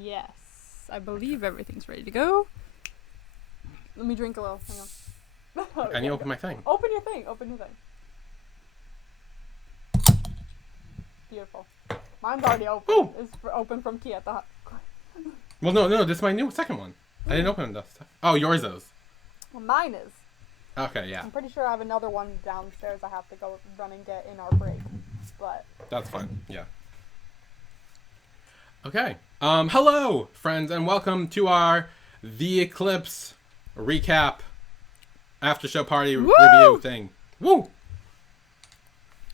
Yes. I believe everything's ready to go. Let me drink a little. Hang on. I need to open my thing. Open your thing. Open your thing. Beautiful. Mine's already open. Ooh. It's open from Kia at the hut. Well, no, this is my new second one. I didn't open the stuff. Oh, yours is. Well, mine is. Okay, yeah. I'm pretty sure I have another one downstairs I have to go run and get in our break. But That's fine. Yeah. Okay. Hello, friends, and welcome to our The Eclipse recap after-show party review thing. Woo!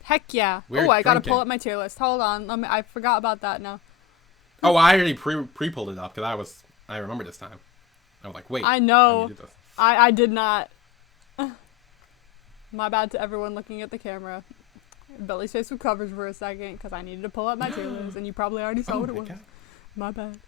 heck yeah. We're I gotta drinking. pull up my tier list. Hold on. I forgot about that now. Oh, I already pre-pulled it up because I remember this time. I was like, wait. I know. need to do this. I did not. My bad to everyone looking at the camera. Billy's face was covered for a second because I needed to pull up my tier list, and you probably already saw what it was. God. My bad.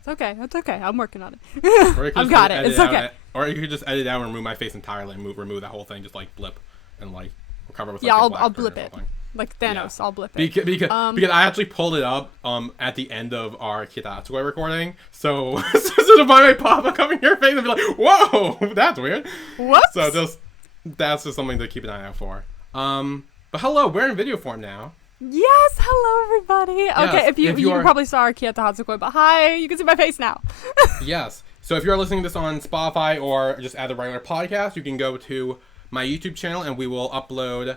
It's okay. It's okay. I'm working on Or it. you could I've just got it. edit It's out okay. Or you could just edit out and remove my face entirely and remove that whole thing, just like blip and like cover with like, Yeah, a I'll black screen or blip it. something. Like Thanos, I'll blip it. Because I actually pulled it up at the end of our Kitatsue recording, so so if I may pop up in your face and be like, "Whoa, that's weird." Whoops. So that's just something to keep an eye out for. But hello, we're in video form now. Yes, hello everybody. Yes, Okay, if you are, probably saw our Kieta Hatsukoi, but hi, you can see my face now. Yes. So if you're listening to this on Spotify or just at the regular podcast, you can go to my YouTube channel and we will upload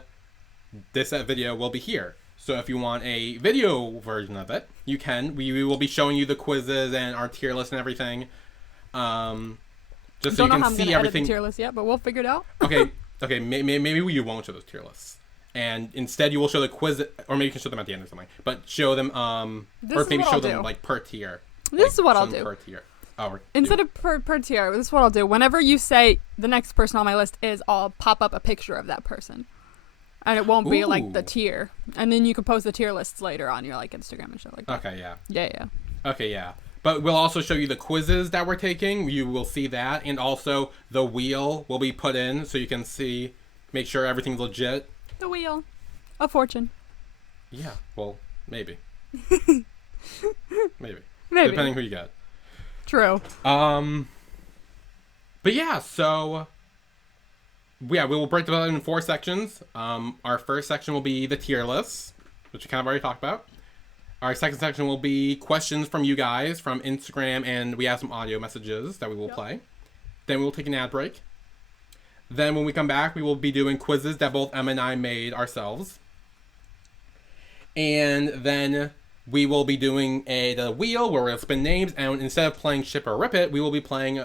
this video will be here. So if you want a video version of it, you can. We will be showing you the quizzes and our tier list and everything. Just so you can see everything. Tier list yet, but we'll figure it out. Okay. Maybe you won't show those tier lists, and instead you will show the quiz, or maybe you can show them at the end or something. But show them, or maybe show them like per tier. This is what I'll do. Per tier. Oh, Instead of per tier, this is what I'll do. Whenever you say the next person on my list is, I'll pop up a picture of that person. And it won't be like the tier. And then you can post the tier lists later on your like Instagram and shit like that. Okay, yeah. Yeah. Okay, yeah. But we'll also show you the quizzes that we're taking. You will see that. And also the wheel will be put in so you can see, make sure everything's legit. The wheel of fortune. Yeah, well, maybe. Maybe. Depending who you get. True. But yeah, so... Yeah, we will break them up in 4 sections. Our first section will be the tier lists, which we kind of already talked about. Our second section will be questions from you guys from Instagram, and we have some audio messages that we will play. Then we will take an ad break. Then when we come back, we will be doing quizzes that both Emma and I made ourselves. And then we will be doing the wheel where we'll spin names, and instead of playing Ship or Rip It, we will be playing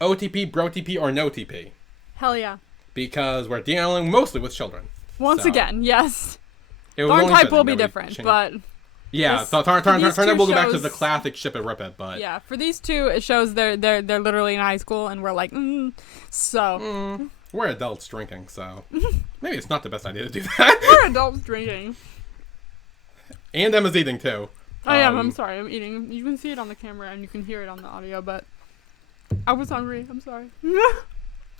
OTP, BroTP, or No TP. Hell yeah. Because we're dealing mostly with children. Once again, yes. Thorn type will be different, but... Yeah, this, so Thorn will go back to shows, the classic Ship and Rip It, but... Yeah, for these two, it shows they're literally in high school, and we're like, so... We're adults drinking, so... Maybe it's not the best idea to do that. We're adults drinking. And Emma's eating, too. I am, I'm sorry, I'm eating. You can see it on the camera, and you can hear it on the audio, but... I was hungry, I'm sorry.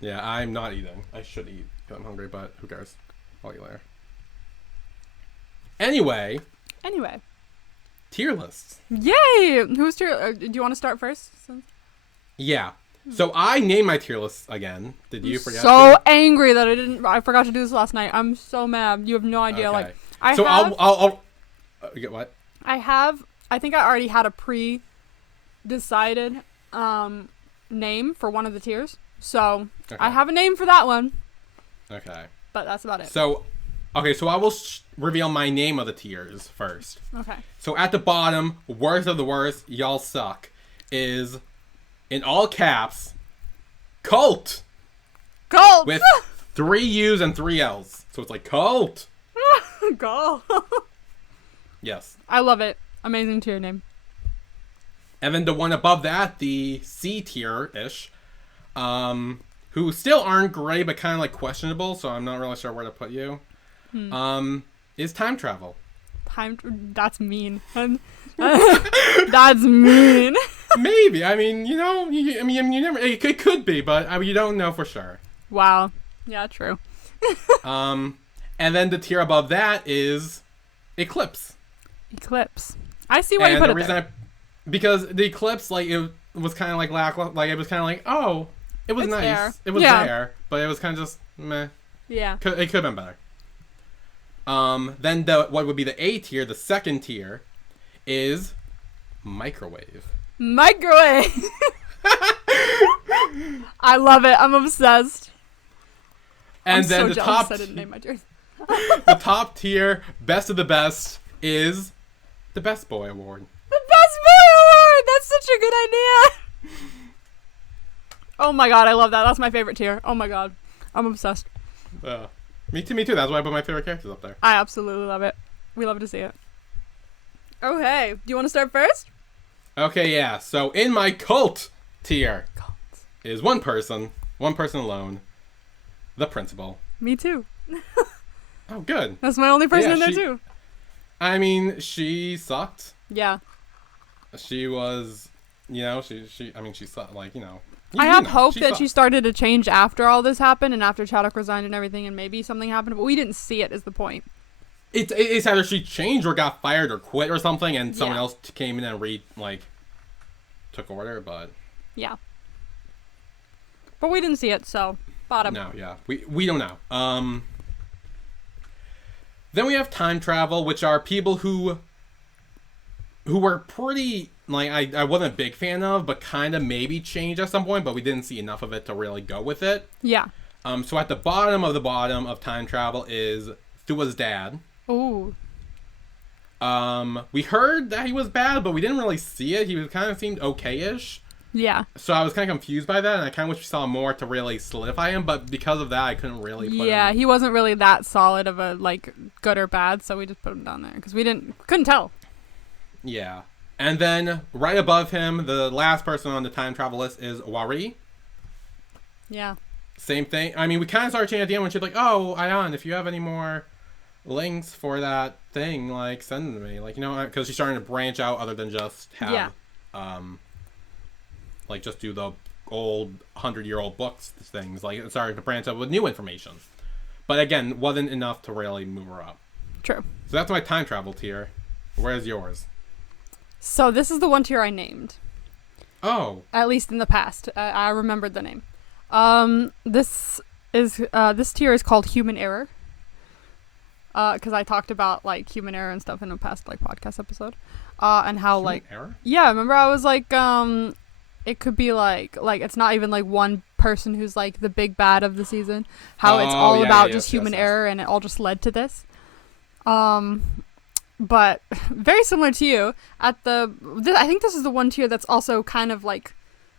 Yeah, I'm not eating. I should eat because I'm hungry, but who cares? I'll eat later. Anyway. Tier lists. Yay! Who's tier? Do you want to start first? Yeah. So I named my tier lists again. Did you forget? So angry that I forgot to do this last night. I'm so mad. You have no idea. Okay. Like I'll get what? I think I already had a pre-decided name for one of the tiers. So, okay. I have a name for that one. Okay. But that's about it. So I will reveal my name of the tiers first. Okay. So at the bottom, worst of the worst, y'all suck, is, in all caps, Cult! Cult! With 3 U's and 3 L's. So it's like, Cult! Cult! Yes. I love it. Amazing tier name. And then the one above that, the C tier-ish, who still aren't great, but kind of like questionable, so I'm not really sure where to put you, is time travel. That's mean. That's mean. Maybe. I mean, you know, you never, it could be, but you don't know for sure. Wow. Yeah, true. And then the tier above that is Eclipse. I see why you put it there. because the Eclipse, like, it was kind of like like it was kind of like, oh, it was It's nice, there. it was Yeah. there, but it was kind of just meh. Yeah. It could have been better. Then what would be the A tier, the second tier, is microwave. Microwave. I love it. I'm obsessed. And I'm then so the jealous top, I didn't name my drink. the top tier, best of the best, is the Best Boy Award. The Best Boy Award! That's such a good idea! Oh my god, I love that. That's my favorite tier. Oh my god. I'm obsessed. Me too. That's why I put my favorite characters up there. I absolutely love it. We love to see it. Okay. Do you want to start first? Okay, yeah. So in my cult tier is one person alone, the principal. Me too. Oh, good. That's my only person Yeah, in there she- too. I mean, she sucked. Yeah. She was, she sucked, like, I have hope she that sucked. she started to change after all this happened and after Chaddock resigned and everything and maybe something happened, but we didn't see it is the point. It's either she changed or got fired or quit or something, and someone Yeah. else came in and took order, but Yeah. But we didn't see it, so bottom. no, yeah, we don't know. Then we have time travel, which are people who were pretty, like, I wasn't a big fan of, but kind of maybe changed at some point, but we didn't see enough of it to really go with it. Yeah. So at the bottom of time travel is Thua's dad. Ooh. We heard that he was bad, but we didn't really see it. He was kind of seemed okay-ish. Yeah. So I was kind of confused by that, and I kind of wish we saw more to really solidify him, but because of that, I couldn't really put Yeah, him. he wasn't really that solid of a, like, good or bad, so we just put him down there because we couldn't tell. Yeah. And then right above him, the last person on the time travel list is Wari. Yeah. Same thing. I mean, we kind of started changing at the end when she's like, oh, Ayan, if you have any more links for that thing, like, send them to me. Like, because she's starting to branch out other than just have, just do the old 100-year-old books things. Like, it started to branch out with new information. But again, wasn't enough to really move her up. True. So that's my time travel tier. Where's yours? So this is the one tier I named. Oh. At least in the past. I remembered the name. This tier is called Human Error. Because I talked about, like, human error and stuff in a past, like, podcast episode. And how, Human like... error? Yeah, remember I was like, it could be like it's not even like one person who's like the big bad of the season. How it's all about just human error and it all just led to this. But very similar to you, I think this is the one tier that's also kind of like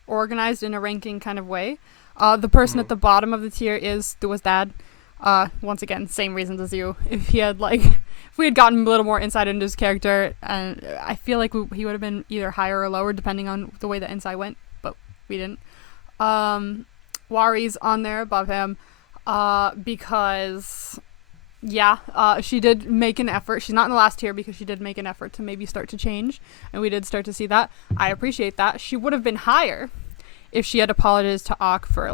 organized in a ranking kind of way. The person at the bottom of the tier is Thua's dad. Once again, same reasons as you. If he had if we had gotten a little more insight into his character, and I feel like he would have been either higher or lower depending on the way the insight went, but we didn't. Wari's on there above him, because she did make an effort. She's not in the last tier because she did make an effort to maybe start to change, and we did start to see that. I appreciate that. She would have been higher if she had apologized to Ak for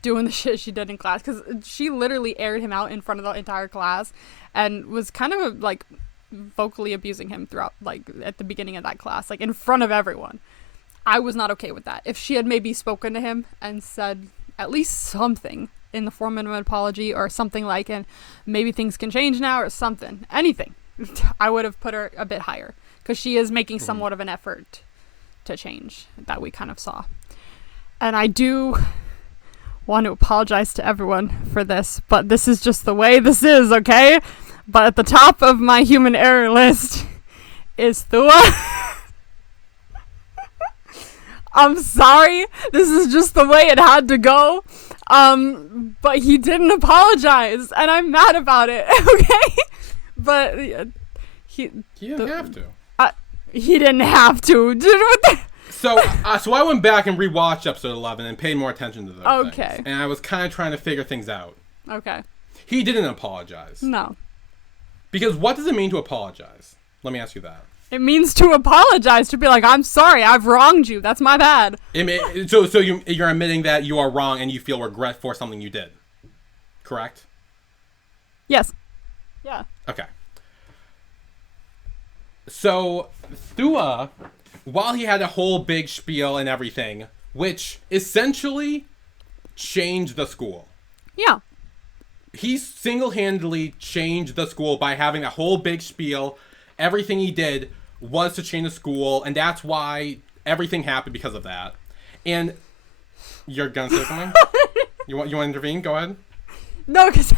doing the shit she did in class, because she literally aired him out in front of the entire class and was kind of vocally abusing him throughout, at the beginning of that class, in front of everyone. I was not okay with that. If she had maybe spoken to him and said at least something in the form of an apology or something and maybe things can change now or something, anything, I would have put her a bit higher, because she is making somewhat of an effort to change that we kind of saw. And I do want to apologize to everyone for this, but this is just the way this is, okay? But at the top of my human error list is Thua. I'm sorry. This is just the way it had to go. But he didn't apologize, and I'm mad about it, okay? But he didn't have to. He didn't have to. What the... So I went back and rewatched episode 11 and paid more attention to those Okay. things. And I was kind of trying to figure things out. Okay. He didn't apologize. No. Because what does it mean to apologize? Let me ask you that. It means to apologize, to be like, I'm sorry, I've wronged you. That's my bad. So you're admitting that you are wrong and you feel regret for something you did. Correct? Yes. Yeah. Okay. So Thua while he had a whole big spiel and everything, which essentially changed the school. Yeah. He single-handedly changed the school by having a whole big spiel. Everything he did was to change the school, and that's why everything happened because of that. And you're gonna say something? You want to intervene? Go ahead. No, because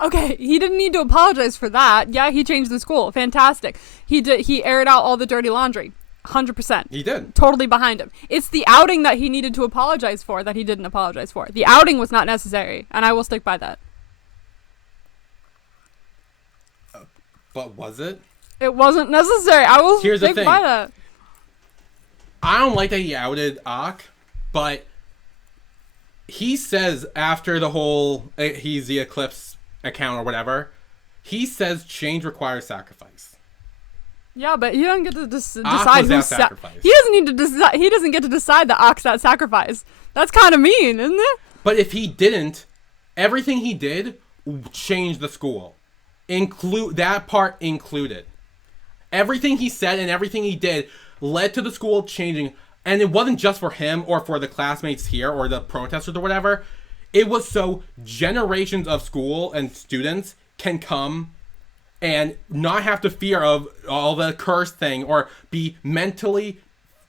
okay, he didn't need to apologize for that. Yeah, he changed the school. Fantastic. He did. He aired out all the dirty laundry. 100%. He did. Totally behind him. It's the outing that he needed to apologize for that he didn't apologize for. The outing was not necessary, and I will stick by that. But was it? It wasn't necessary. I will Here's the stick thing. by that. I don't like that he outed Ak, but he says after the whole he's the Eclipse account or whatever, he says change requires sacrifice. Yeah, but he doesn't get to decide was that who's sacrifice. He doesn't need to decide. He doesn't get to decide that Ak's that sacrifice. That's kind of mean, isn't it? But if he didn't, everything he did changed the school. That part included. Everything he said and everything he did led to the school changing. And it wasn't just for him or for the classmates here or the protesters or whatever. It was so generations of school and students can come and not have to fear of all the curse thing or be mentally,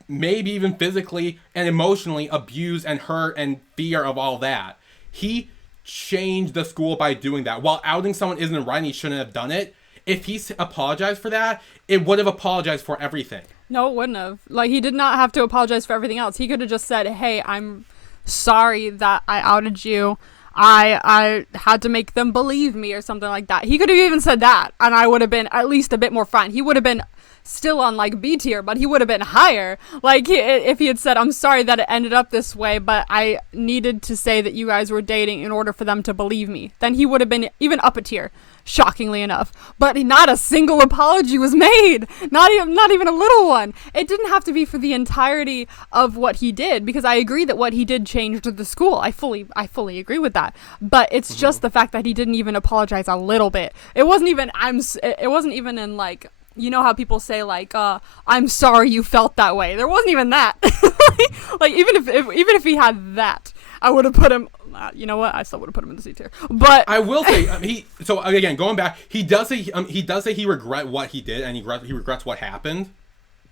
maybe even physically and emotionally abused and hurt and fear of all that. He changed the school by doing that. While outing someone isn't right and he shouldn't have done it, if he apologized for that, it would have apologized for everything. No, it wouldn't have. Like, he did not have to apologize for everything else. He could have just said, hey, I'm sorry that I outed you. I had to make them believe me or something like that. He could have even said that, and I would have been at least a bit more fine. He would have been still on, like, B tier, but he would have been higher. Like, if he had said, I'm sorry that it ended up this way, but I needed to say that you guys were dating in order for them to believe me, then he would have been even up a tier, shockingly enough. But not a single apology was made. Not even a little one. It didn't have to be for the entirety of what he did, because I agree that what he did changed the school. I fully agree with that. But it's just the fact that he didn't even apologize a little bit. It wasn't even in, like, you know how people say, like, I'm sorry you felt that way. There wasn't even that. Like, even if he had that, I would have put him, you know what? I still would have put him in the C tier. But I will say, so again, going back, he does say he regret what he did and he regrets what happened.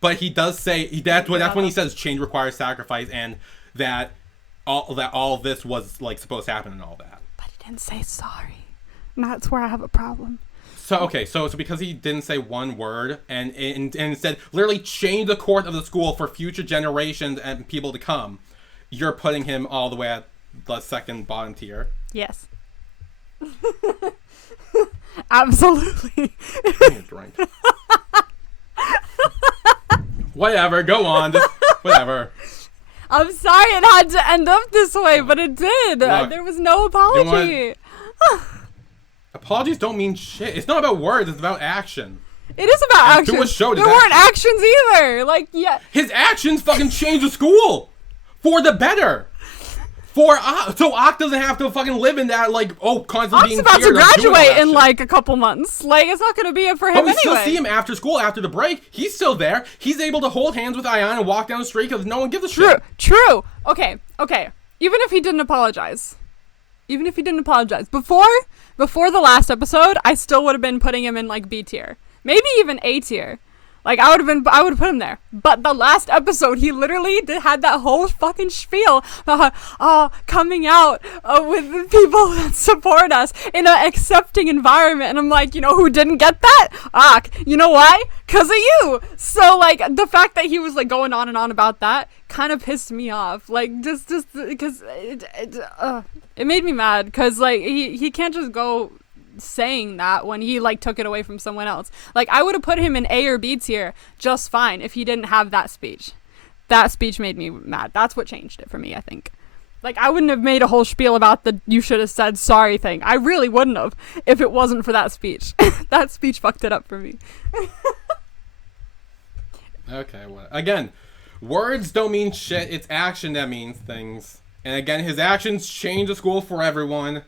But he does say that's when he says change requires sacrifice and that all this was, like, supposed to happen and all that. But he didn't say sorry. And that's where I have a problem. So because he didn't say one word and instead literally change the course of the school for future generations and people to come, you're putting him all the way at the second bottom tier. Yes. Absolutely. I need a drink. Whatever, go on. Just, whatever. I'm sorry it had to end up this way, but it did. Look, there was no apology. Apologies don't mean shit. It's not about words, it's about action. It is about And actions. to a show, there weren't actions either. Like, yeah. His actions fucking changed the school for the better. So Ak doesn't have to fucking live in that, like, constantly Ak's being about to feared of doing all that graduate in, shit. like, a couple months. Like, it's not going to be it for him But we anyway. still see him after school, after the break. He's still there. He's able to hold hands with Ayan and walk down the street because no one gives a shit. True. Okay. Even if he didn't apologize. Before the last episode, I still would have been putting him in, like, B tier. Maybe even A tier. Like, I would have put him there. But the last episode, he literally had that whole fucking spiel about coming out with the people that support us in an accepting environment. And I'm like, you know who didn't get that? Ak. You know why? 'Cause of you. So, like, the fact that he was, like, going on and on about that kind of pissed me off. Like, just because it made me mad. Because, like, he can't just go saying that when he, like, took it away from someone else. Like, I would have put him in A or B tier just fine if he didn't have that speech. That speech made me mad. That's what changed it for me, I think. Like, I wouldn't have made a whole spiel about the you should have said sorry thing. I really wouldn't have if it wasn't for that speech. That speech fucked it up for me. Okay, well, again, words don't mean shit. It's action that means things. And again, his actions change the school for everyone.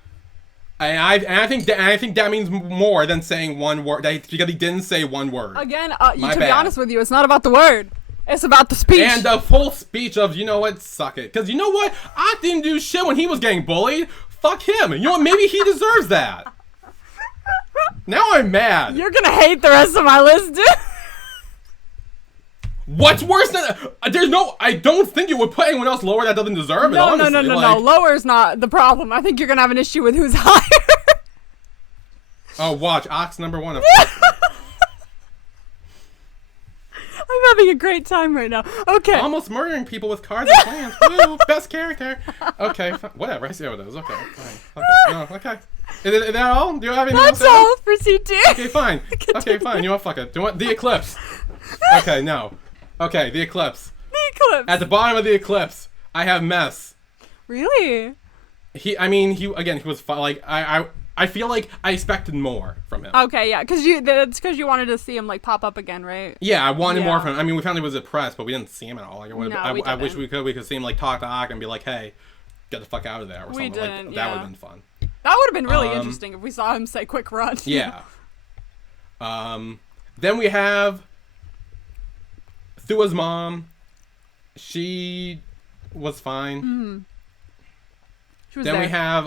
And I think that means more than saying one word. Because he didn't say one word. Again, My to be bad. honest with you, it's not about the word. It's about the speech. And the full speech of, you know what, suck it. Because you know what? I didn't do shit when he was getting bullied. Fuck him. You know what? Maybe he deserves that. Now I'm mad. You're gonna hate the rest of my list, dude. What's worse than... I don't think you would put anyone else lower that doesn't deserve it, honestly. No. Lower's not the problem. I think you're gonna have an issue with who's higher. Oh, watch. Ox number 1. Of I'm having a great time right now. Okay. Almost murdering people with cards and plans. Woo, best character. Okay, whatever. I see how it is. Okay, fine. Okay. No, okay. Is that all? Do you have anything else? That's all for C2. Okay, fine. Okay, fine. You know what? Fuck it. Do you want the Eclipse? Okay, no. Okay, the Eclipse. The Eclipse. At the bottom of the Eclipse, I have Mess. Really? He was like, I feel like I expected more from him. Okay, yeah, that's because you wanted to see him like pop up again, right? Yeah, I wanted more from him. I mean, we found he was depressed, but we didn't see him at all. Like, I wish we could see him like talk to Ak and be like, hey, get the fuck out of there or something. That would have been fun. That would have been really interesting if we saw him say quick run. Yeah. Then we have Thua's mom. She was fine. Mm-hmm. She was then there. we have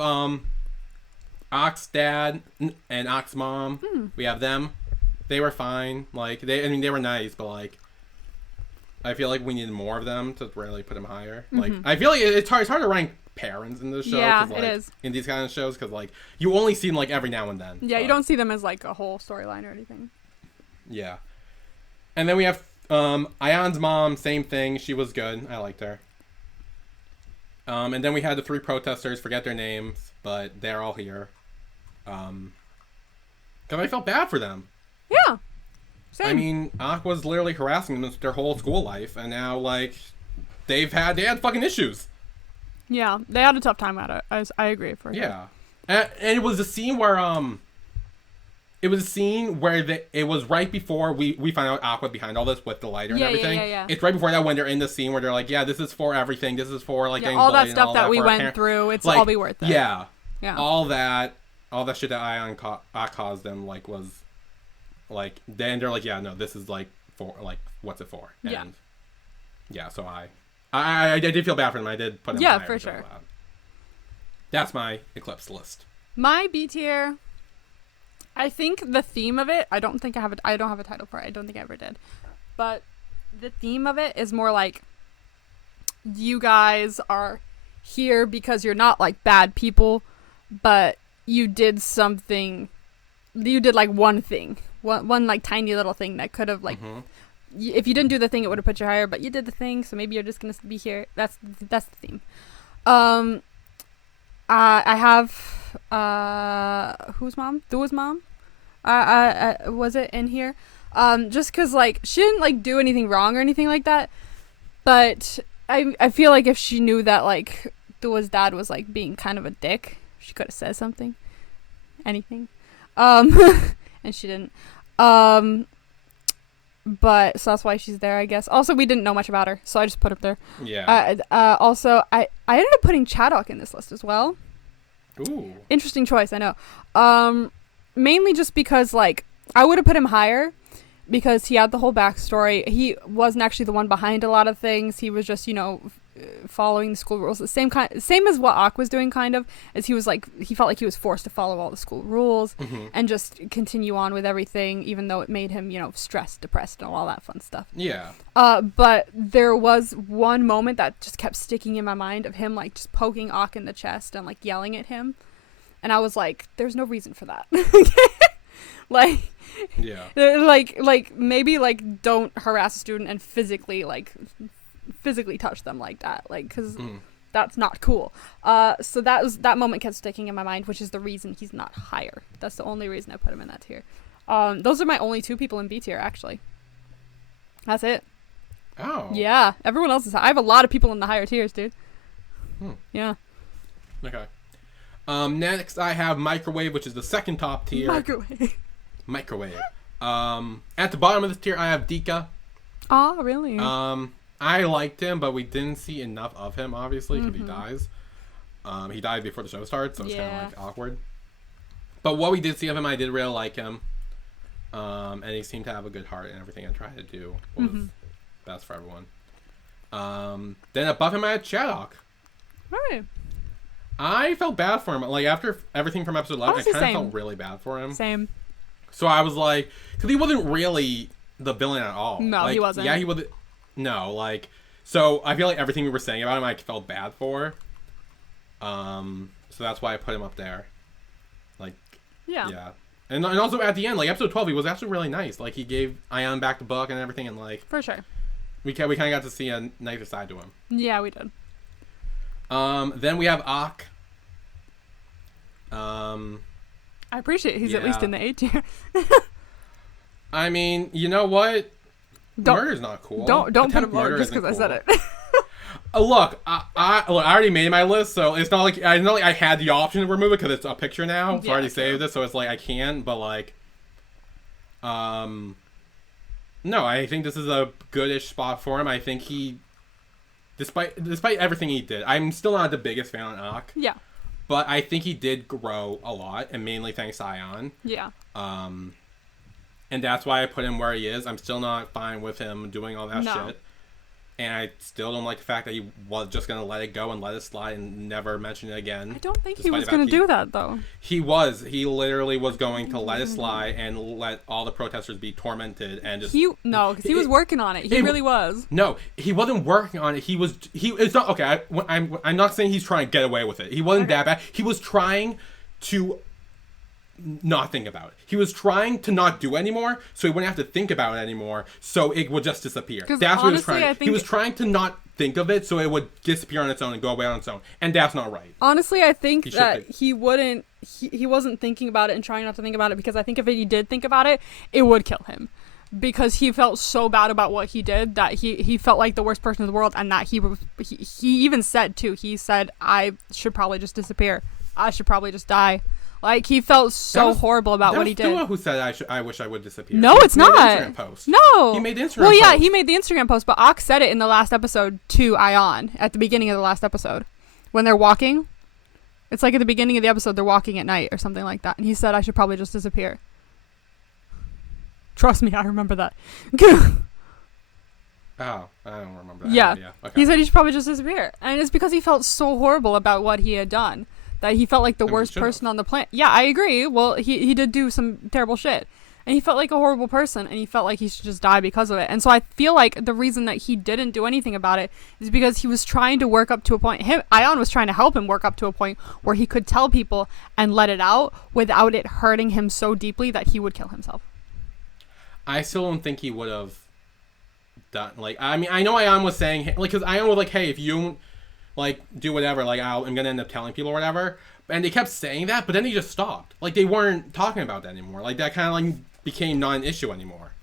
Ox dad and Ox mom. We have them. They were fine. Like they were nice, but like I feel like we needed more of them to really put them higher. Like I feel like it's hard to rank parents in this show. Yeah, like, it is. In these kind of shows, because like you only see them like every now and then. Yeah, you don't see them as like a whole storyline or anything. Yeah. And then we have Ion's mom, same thing. She was good. I liked her. And then we had the 3 protesters, forget their names, but they're all here. Because I felt bad for them. Yeah. Same. I mean, Aqua's literally harassing them their whole school life, and now, like, they had fucking issues. Yeah, they had a tough time at it. I agree for sure. Yeah. And it was a scene where, it was right before we found out Aqua behind all this with the lighter and everything. Yeah. It's right before that when they're in the scene where they're like, yeah, this is for everything. This is for, like, getting all that bullied stuff and all that we for went through. It's like, all be worth it. Yeah. Yeah. All that shit that caused them, like, was, like, then they're like, yeah, no, this is, like, for, like, what's it for? And, yeah, so I did feel bad for them. I did put them higher. Yeah, for sure. That's my Eclipse list. My B tier, I think the theme of it, I don't have a title for it. I don't think I ever did. But the theme of it is more like you guys are here because you're not like bad people, but you did something, you did like one thing, one like tiny little thing that could have like, if you didn't do the thing, it would have put you higher, but you did the thing, so maybe you're just going to be here. That's the theme. I have, whose mom? Thua's mom? Was it in here? Just cause like, she didn't like do anything wrong or anything like that, but I feel like if she knew that like Thua's dad was like being kind of a dick, she could have said something. Anything. And she didn't. But so that's why she's there, I guess. Also, we didn't know much about her, so I just put her there. Yeah. Also, I ended up putting Chaddock in this list as well. Ooh. Interesting choice, I know. Mainly just because, like, I would have put him higher because he had the whole backstory. He wasn't actually the one behind a lot of things. He was just, you know, following the school rules. Same as what Ak was doing, kind of, as he was like, he felt like he was forced to follow all the school rules and just continue on with everything, even though it made him, you know, stressed, depressed, and all that fun stuff. Yeah. But there was one moment that just kept sticking in my mind of him like just poking Ak in the chest and like yelling at him, and I was like, there's no reason for that. Like, yeah, like maybe like don't harass a student and physically touch them like that, like, because that's not cool. So that moment kept sticking in my mind, which is the reason he's not higher. That's the only reason I put him in that tier. Those are my only 2 people in B tier, actually. That's it. Oh. Yeah, everyone else is high. I have a lot of people in the higher tiers, dude. Yeah. Okay. Next I have Microwave, which is the second top tier. Microwave. At the bottom of this tier I have Dika. Oh, really? I liked him, but we didn't see enough of him, obviously, because he dies. He died before the show starts, so it's kind of like awkward. But what we did see of him, I did really like him. And he seemed to have a good heart and everything I tried to do best for everyone. Then above him I had Shadok. Right. I felt bad for him. Like, after everything from episode 11, Honestly, I kind of same. felt really bad for him. Same. So I was like, because he wasn't really the villain at all. No, like, he wasn't. Yeah, he was. No, like, so I feel like everything we were saying about him, I felt bad for. So that's why I put him up there. Like, yeah. And also at the end, like, episode 12, he was actually really nice. Like, he gave Ion back the book and everything, and, like, For sure. we kind of got to see a nicer side to him. Yeah, we did. Then we have Ak. I appreciate he's at least in the A tier. I mean, you know what? Murder's not cool. Don't put him lower murder just because isn't I said cool. it. Look, I already made my list, so it's not like I had the option to remove it because it's a picture now. So I already saved it, so it's like I can. But like, no, I think this is a goodish spot for him. I think he, despite everything he did, I'm still not the biggest fan of Ak. Yeah. But I think he did grow a lot, and mainly thanks to Ion. Yeah. And that's why I put him where he is. I'm still not fine with him doing all that shit. And I still don't like the fact that he was just going to let it go and let it slide and never mention it again. I don't think he was going to do that, though. He was. He literally was going to let it slide and let all the protesters be tormented and just... No, because he was working on it. He really was. No, he wasn't working on it. It's not... Okay, I'm not saying he's trying to get away with it. He wasn't that bad. He was trying to not think about it. He was trying to not do anymore, so he wouldn't have to think about it anymore, so it would just disappear. That's what he was trying. He was trying to not think of it, so it would disappear on its own and go away on its own, and that's not right. Honestly, I think that he wasn't thinking about it and trying not to think about it, because I think if he did think about it, it would kill him. Because he felt so bad about what he did that he felt like the worst person in the world, and that he even said, too, he said, I should probably just disappear. I should probably just die. Like, he felt so horrible about what he did. That was Dua who said, I wish I would disappear. No, it's not. Instagram post. No. He made the Instagram post. Well, yeah, he made the Instagram post, but Ak said it in the last episode to Ion at the beginning of the last episode. When they're walking. It's like at the beginning of the episode, they're walking at night or something like that. And he said, I should probably just disappear. Trust me, I remember that. Oh, I don't remember that. Yeah. Okay. He said he should probably just disappear. And it's because he felt so horrible about what he had done. That he felt like the worst person on the planet. Yeah, I agree. Well, he did do some terrible shit. And he felt like a horrible person. And he felt like he should just die because of it. And so I feel like the reason that he didn't do anything about it is because he was trying to work up to a point. Ion was trying to help him work up to a point where he could tell people and let it out without it hurting him so deeply that he would kill himself. I still don't think he would have done... Like, I mean, I know Ion was saying... Like, because Ion was like, hey, if you... like, do whatever, like, I'm gonna end up telling people or whatever. And they kept saying that, but then he just stopped. Like, they weren't talking about that anymore. Like, that kind of, like, became not an issue anymore.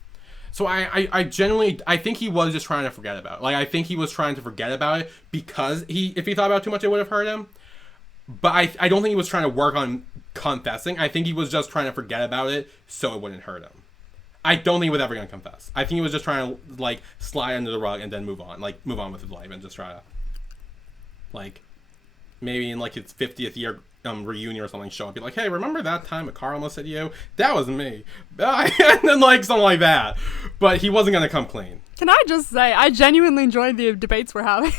So I genuinely, I think he was just trying to forget about it. Like, I think he was trying to forget about it because if he thought about it too much, it would have hurt him. But I don't think he was trying to work on confessing. I think he was just trying to forget about it so it wouldn't hurt him. I don't think he was ever going to confess. I think he was just trying to, like, slide under the rug and then move on. Like, move on with his life and just try to... like, maybe in, like, his 50th year reunion or something, show up, be like, hey, remember that time a car almost hit you? That was me. And then, like, something like that. But he wasn't going to come clean. Can I just say, I genuinely enjoyed the debates we're having.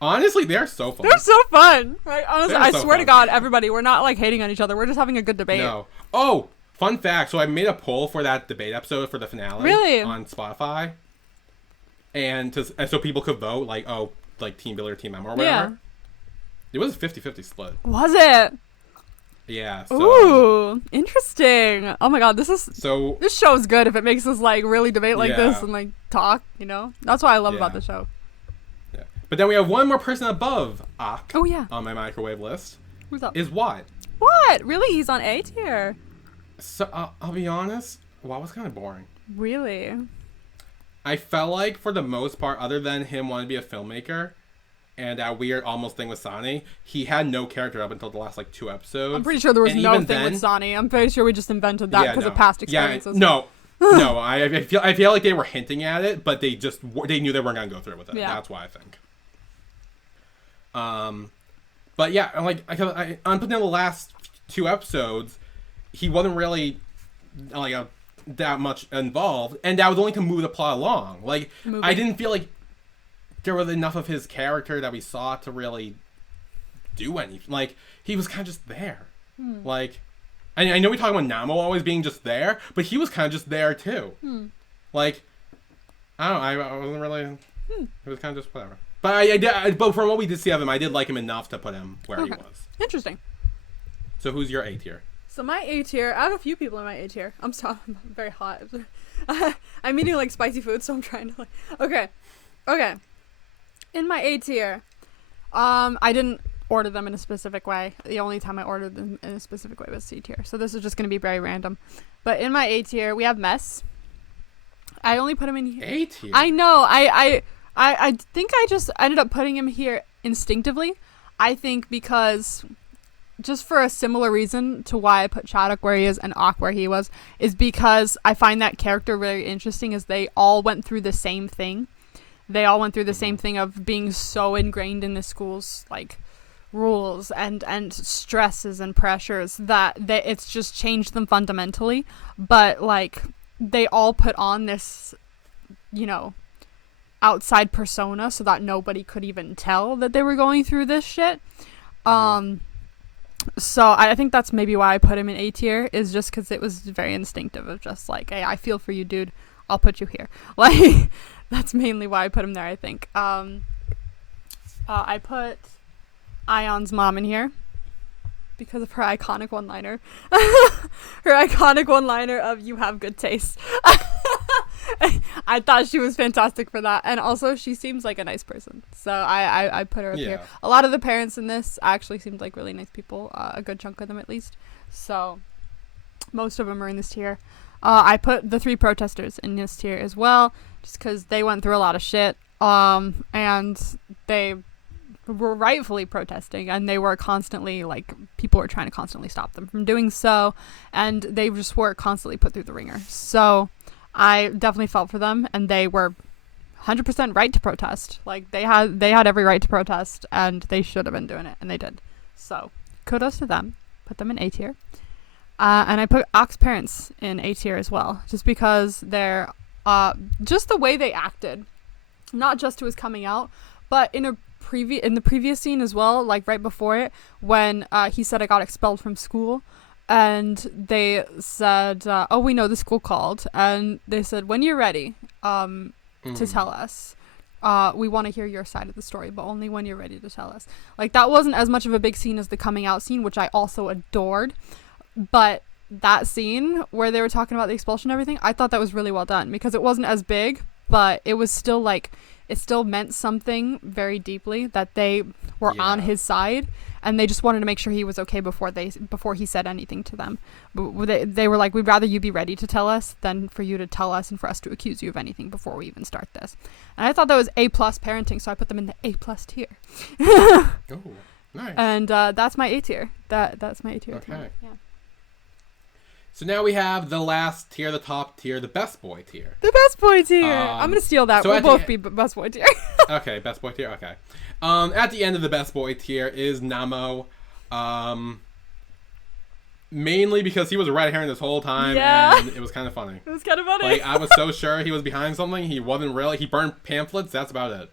Honestly, they're so fun. They're so fun. Right? Honestly, I swear to God, everybody, we're not, like, hating on each other. We're just having a good debate. No. Oh, fun fact. So I made a poll for that debate episode for the finale. Really? On Spotify. And so people could vote, like, oh, like, Team Billy or Team Emma or whatever. Yeah. It was a 50-50 split. Was it? Yeah. So, ooh, interesting. Oh my God, this show's good if it makes us, like, really debate like this and, like, talk, you know? That's what I love about the show. Yeah. But then we have one more person above Ak. Oh, yeah. On my microwave list. Who's up? Is Watt. What? Really? He's on A tier. So, I'll be honest, Watt was kind of boring. Really? I felt like, for the most part, other than him wanting to be a filmmaker, and that weird almost thing with Sonny, he had no character up until the last, like, 2 episodes. I'm pretty sure there was no thing with Sonny. I'm pretty sure we just invented that because of past experiences. Yeah, no, I feel like they were hinting at it, but they knew they weren't gonna go through with it. Yeah. That's why I think. But yeah, like, I'm putting in the last 2 episodes, he wasn't really like a that much involved, and that was only to move the plot along. Like, I didn't feel like there was enough of his character that we saw to really do anything. Like, he was kind of just there. Like, I know we talk about Namo always being just there, but he was kind of just there too. Like, I don't know, I wasn't really. It was kind of just whatever. But but from what we did see of him, I did like him enough to put him where he was. Interesting. So who's your A tier? So my A tier, I have a few people in my A tier. I'm sorry, I'm very hot. I'm eating like spicy food, so I'm trying to like. Okay. In my A tier, I didn't order them in a specific way. The only time I ordered them in a specific way was C tier. So this is just going to be very random. But in my A tier, we have Mess. I only put him in here. A tier. I know. I think I just ended up putting him here instinctively. I think because just for a similar reason to why I put Chaddock where he is and Ak where he was, is because I find that character very interesting as they all went through the same thing. They all went through the same thing of being so ingrained in the school's like rules and stresses and pressures that it's just changed them fundamentally. But like they all put on this, you know, outside persona so that nobody could even tell that they were going through this shit. So I think that's maybe why I put him in A tier, is just because it was very instinctive of just like, hey, I feel for you, dude. I'll put you here. Like, that's mainly why I put him there, I think. I put Ion's mom in here because of her iconic one-liner. Her iconic one-liner of, you have good taste. I thought she was fantastic for that, and also she seems like a nice person, so I put her up here. A lot of the parents in this actually seemed like really nice people, a good chunk of them at least, so most of them are in this tier. I put the 3 protesters in this tier as well, just because they went through a lot of shit, and they were rightfully protesting, and they were constantly, like, people were trying to constantly stop them from doing so, and they just were constantly put through the ringer. So I definitely felt for them, and they were 100% right to protest. Like, they had every right to protest, and they should have been doing it, and they did. So kudos to them. Put them in A tier. And I put Ak's parents in A tier as well, just because they're just the way they acted, not just to his coming out, but in the previous scene as well, like right before it, when he said I got expelled from school. And they said, oh, we know the school called. And they said, when you're ready to tell us, we want to hear your side of the story, but only when you're ready to tell us. Like, that wasn't as much of a big scene as the coming out scene, which I also adored. But that scene where they were talking about the expulsion and everything, I thought that was really well done, because it wasn't as big, but it was still like, it still meant something very deeply that they were on his side. And they just wanted to make sure he was okay before he said anything to them. They were like, we'd rather you be ready to tell us than for you to tell us and for us to accuse you of anything before we even start this. And I thought that was A+ parenting, so I put them in the A+ tier. Oh, nice. And that's my A tier. That's my A tier. Okay. Yeah. So now we have the last tier, the top tier, the best boy tier. The best boy tier. I'm gonna steal that. So we'll both be best boy tier. Okay, best boy tier. Okay. At the end of the best boy tier is Namo. Mainly because he was a red herring this whole time, and it was kind of funny. It was kind of funny. Like, I was so sure he was behind something. He wasn't really. He burned pamphlets. That's about it.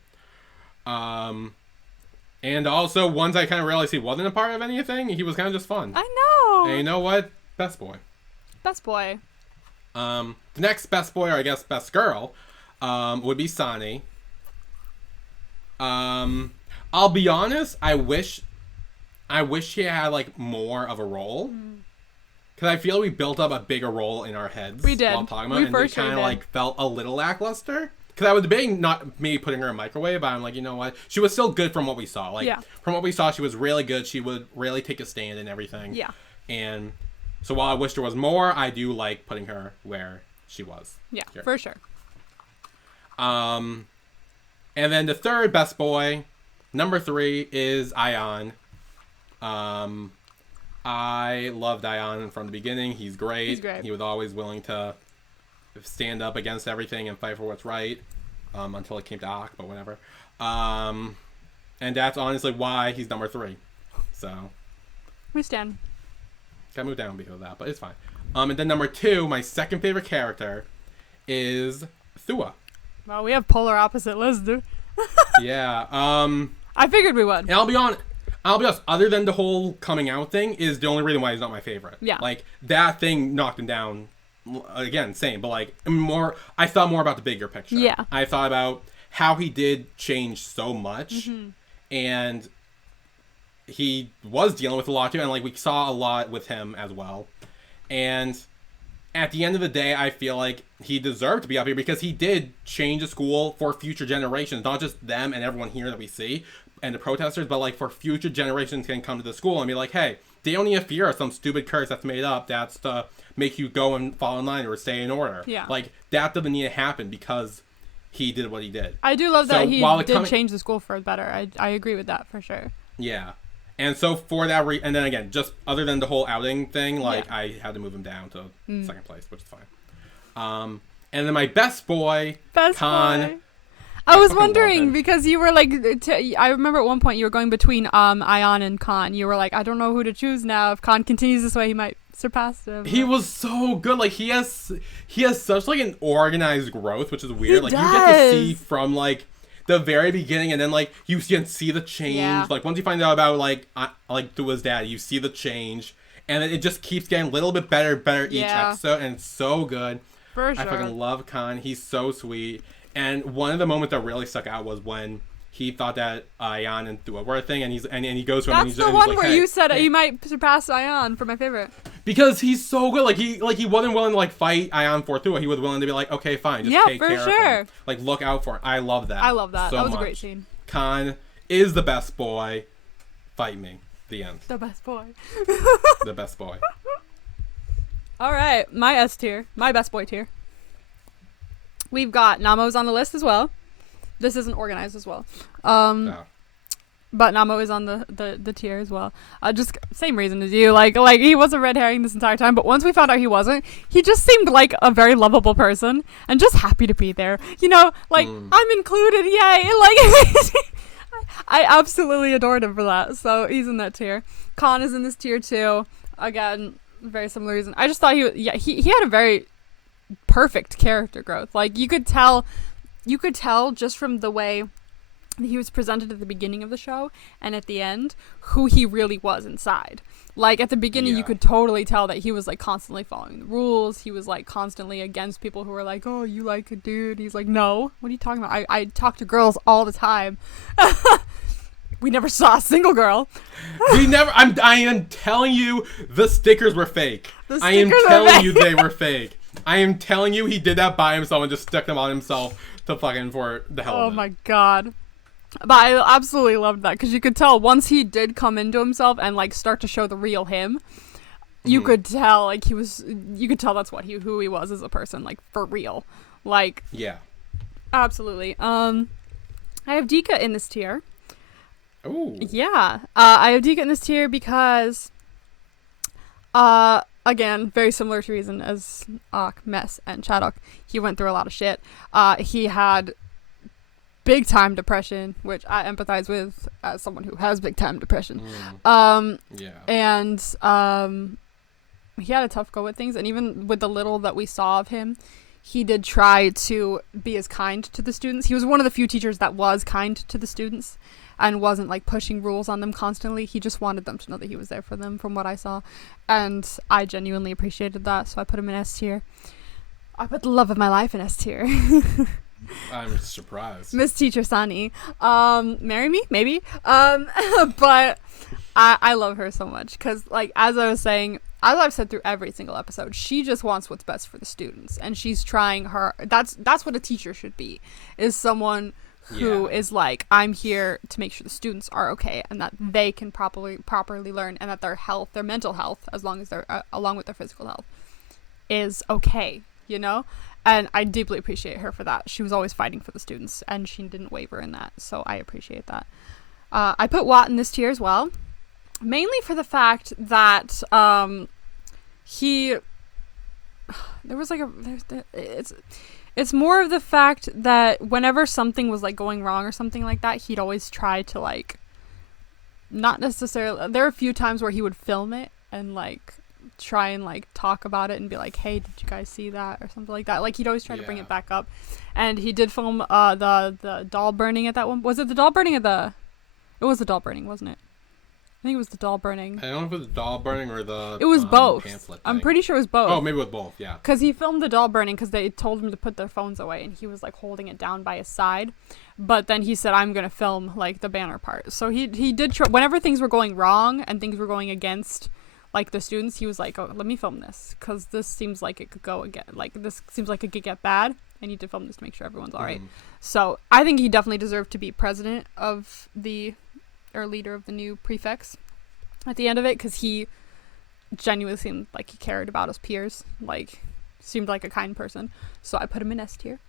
And also, once I kind of realized he wasn't a part of anything, he was kind of just fun. I know. And you know what? Best boy. Best boy. The next best boy, or I guess best girl, would be Sani. I'll be honest, I wish she had like more of a role. Because I feel we built up a bigger role in our heads. We did. While talking about it, and it kind of like felt a little lackluster. Because I was debating not me putting her in a microwave, but I'm like, you know what? She was still good from what we saw. Like, from what we saw, she was really good. She would really take a stand and everything. Yeah. And so while I wish there was more, I do like putting her where she was. Yeah, for sure. And then the third best boy, number 3, is Ion. I loved Ion from the beginning. He's great. He was always willing to stand up against everything and fight for what's right, until it came to Ak, but whatever. And that's honestly why he's number 3. So we stand. Gotta move down because of that, but it's fine. And then number 2, my second favorite character is Thua. Well, we have polar opposite lists, dude. Yeah. I figured we would. And I'll be honest. Other than the whole coming out thing, is the only reason why he's not my favorite. Yeah. Like that thing knocked him down. Again, same, but like more. I thought more about the bigger picture. Yeah. I thought about how he did change so much, and he was dealing with a lot too, and like we saw a lot with him as well. And at the end of the day, I feel like he deserved to be up here because he did change the school for future generations, not just them and everyone here that we see and the protesters, but like for future generations can come to the school and be like, hey, they don't need to fear some stupid curse that's made up that's to make you go and fall in line or stay in order. Yeah. Like that doesn't need to happen because he did what he did. I do love that he did change the school for the better. I agree with that for sure. Yeah. And so for that and then again, just other than the whole outing thing, like I had to move him down to second place, which is fine. And then my best boy, Khan. Boy. I was wondering because you were like, I remember at one point you were going between Ion and Khan. You were like, I don't know who to choose now. If Khan continues this way, he might surpass him. He was so good. Like he has such like an organized growth, which is weird. Like you get to see from like the very beginning, and then like you can see the change. Yeah. Like once you find out about like Thua's dad, you see the change, and it just keeps getting a little bit better each episode, and it's so good. For sure. I fucking love Khan. He's so sweet. And one of the moments that really stuck out was when he thought that Ion and Thua were a thing, and he goes to him. That's the one where you said he might surpass Ion for my favorite. Because he's so good. Like he wasn't willing to like fight Ion for Thua. He was willing to be like, okay, fine, just take care of him. Like look out for him. I love that. I love that. So that was much. A great scene. Khan is the best boy. Fight me. The end. The best boy. The best boy. All right, my S tier, my best boy tier. We've got Namo's on the list as well. This isn't organized as well. But Namo is on the tier as well. Just same reason as you. Like he was a red herring this entire time, but once we found out he wasn't, he just seemed like a very lovable person and just happy to be there. You know, like I'm included, yay! Like I absolutely adored him for that. So he's in that tier. Khan is in this tier too. Again, very similar reason. I just thought he had a very perfect character growth. Like you could tell just from the way he was presented at the beginning of the show and at the end who he really was inside. Like at the beginning you could totally tell that he was like constantly following the rules. He was like constantly against people who were like, oh, you like a dude. He's like, no, what are you talking about? I talk to girls all the time. We never saw a single girl. I am telling you the stickers were fake. I am telling you they were fake. I am telling you he did that by himself and just stuck them on himself to fucking for the hell of it. Oh my god. But I absolutely loved that because you could tell once he did come into himself and like start to show the real him, you could tell like you could tell that's who he was as a person, like for real. Like yeah. Absolutely. I have Dika in this tier. Ooh. Yeah. I have Dika in this tier because again, very similar to reason as Mess and Chadok. He went through a lot of shit. He had big time depression, which I empathize with as someone who has big time depression. Yeah. And he had a tough go with things, and even with the little that we saw of him, he did try to be as kind to the students. He was one of the few teachers that was kind to the students and wasn't like pushing rules on them constantly. He just wanted them to know that he was there for them, from what I saw, and I genuinely appreciated that, so I put him in S tier. I put the love of my life in S tier. I'm surprised. Miss Teacher Sunny. Marry me? Maybe. But I love her so much because, like, as I was saying, as I've said through every single episode, she just wants what's best for the students, and she's trying her. That's what a teacher should be, is someone who is like, I'm here to make sure the students are okay and that they can properly learn, and that their mental health, as long as they're along with their physical health, is okay. You know. And I deeply appreciate her for that. She was always fighting for the students, and she didn't waver in that, so I appreciate that. I put Watt in this tier as well, mainly for the fact that it's more of the fact that whenever something was like going wrong or something like that, he'd always try to like, not necessarily, there are a few times where he would film it and like try and like talk about it and be like, hey, did you guys see that or something like that. Like he'd always try to bring it back up. And he did film the doll burning at that one. Was it the doll burning it was the doll burning, wasn't it? I think it was the doll burning. I don't know if it was the doll burning or the it was both. Pamphlet I'm thing. pretty sure it was both. Oh, maybe it was both, yeah. Because he filmed the doll burning because they told him to put their phones away, and he was like holding it down by his side. But then he said, I'm going to film like the banner part. So he did try, whenever things were going wrong and things were going against like the students, he was like, oh, let me film this because this seems like it could go again. Like this seems like it could get bad. I need to film this to make sure everyone's all right. So I think he definitely deserved to be president of or leader of the new prefects at the end of it, because he genuinely seemed like he cared about his peers, like seemed like a kind person. So I put him in S tier.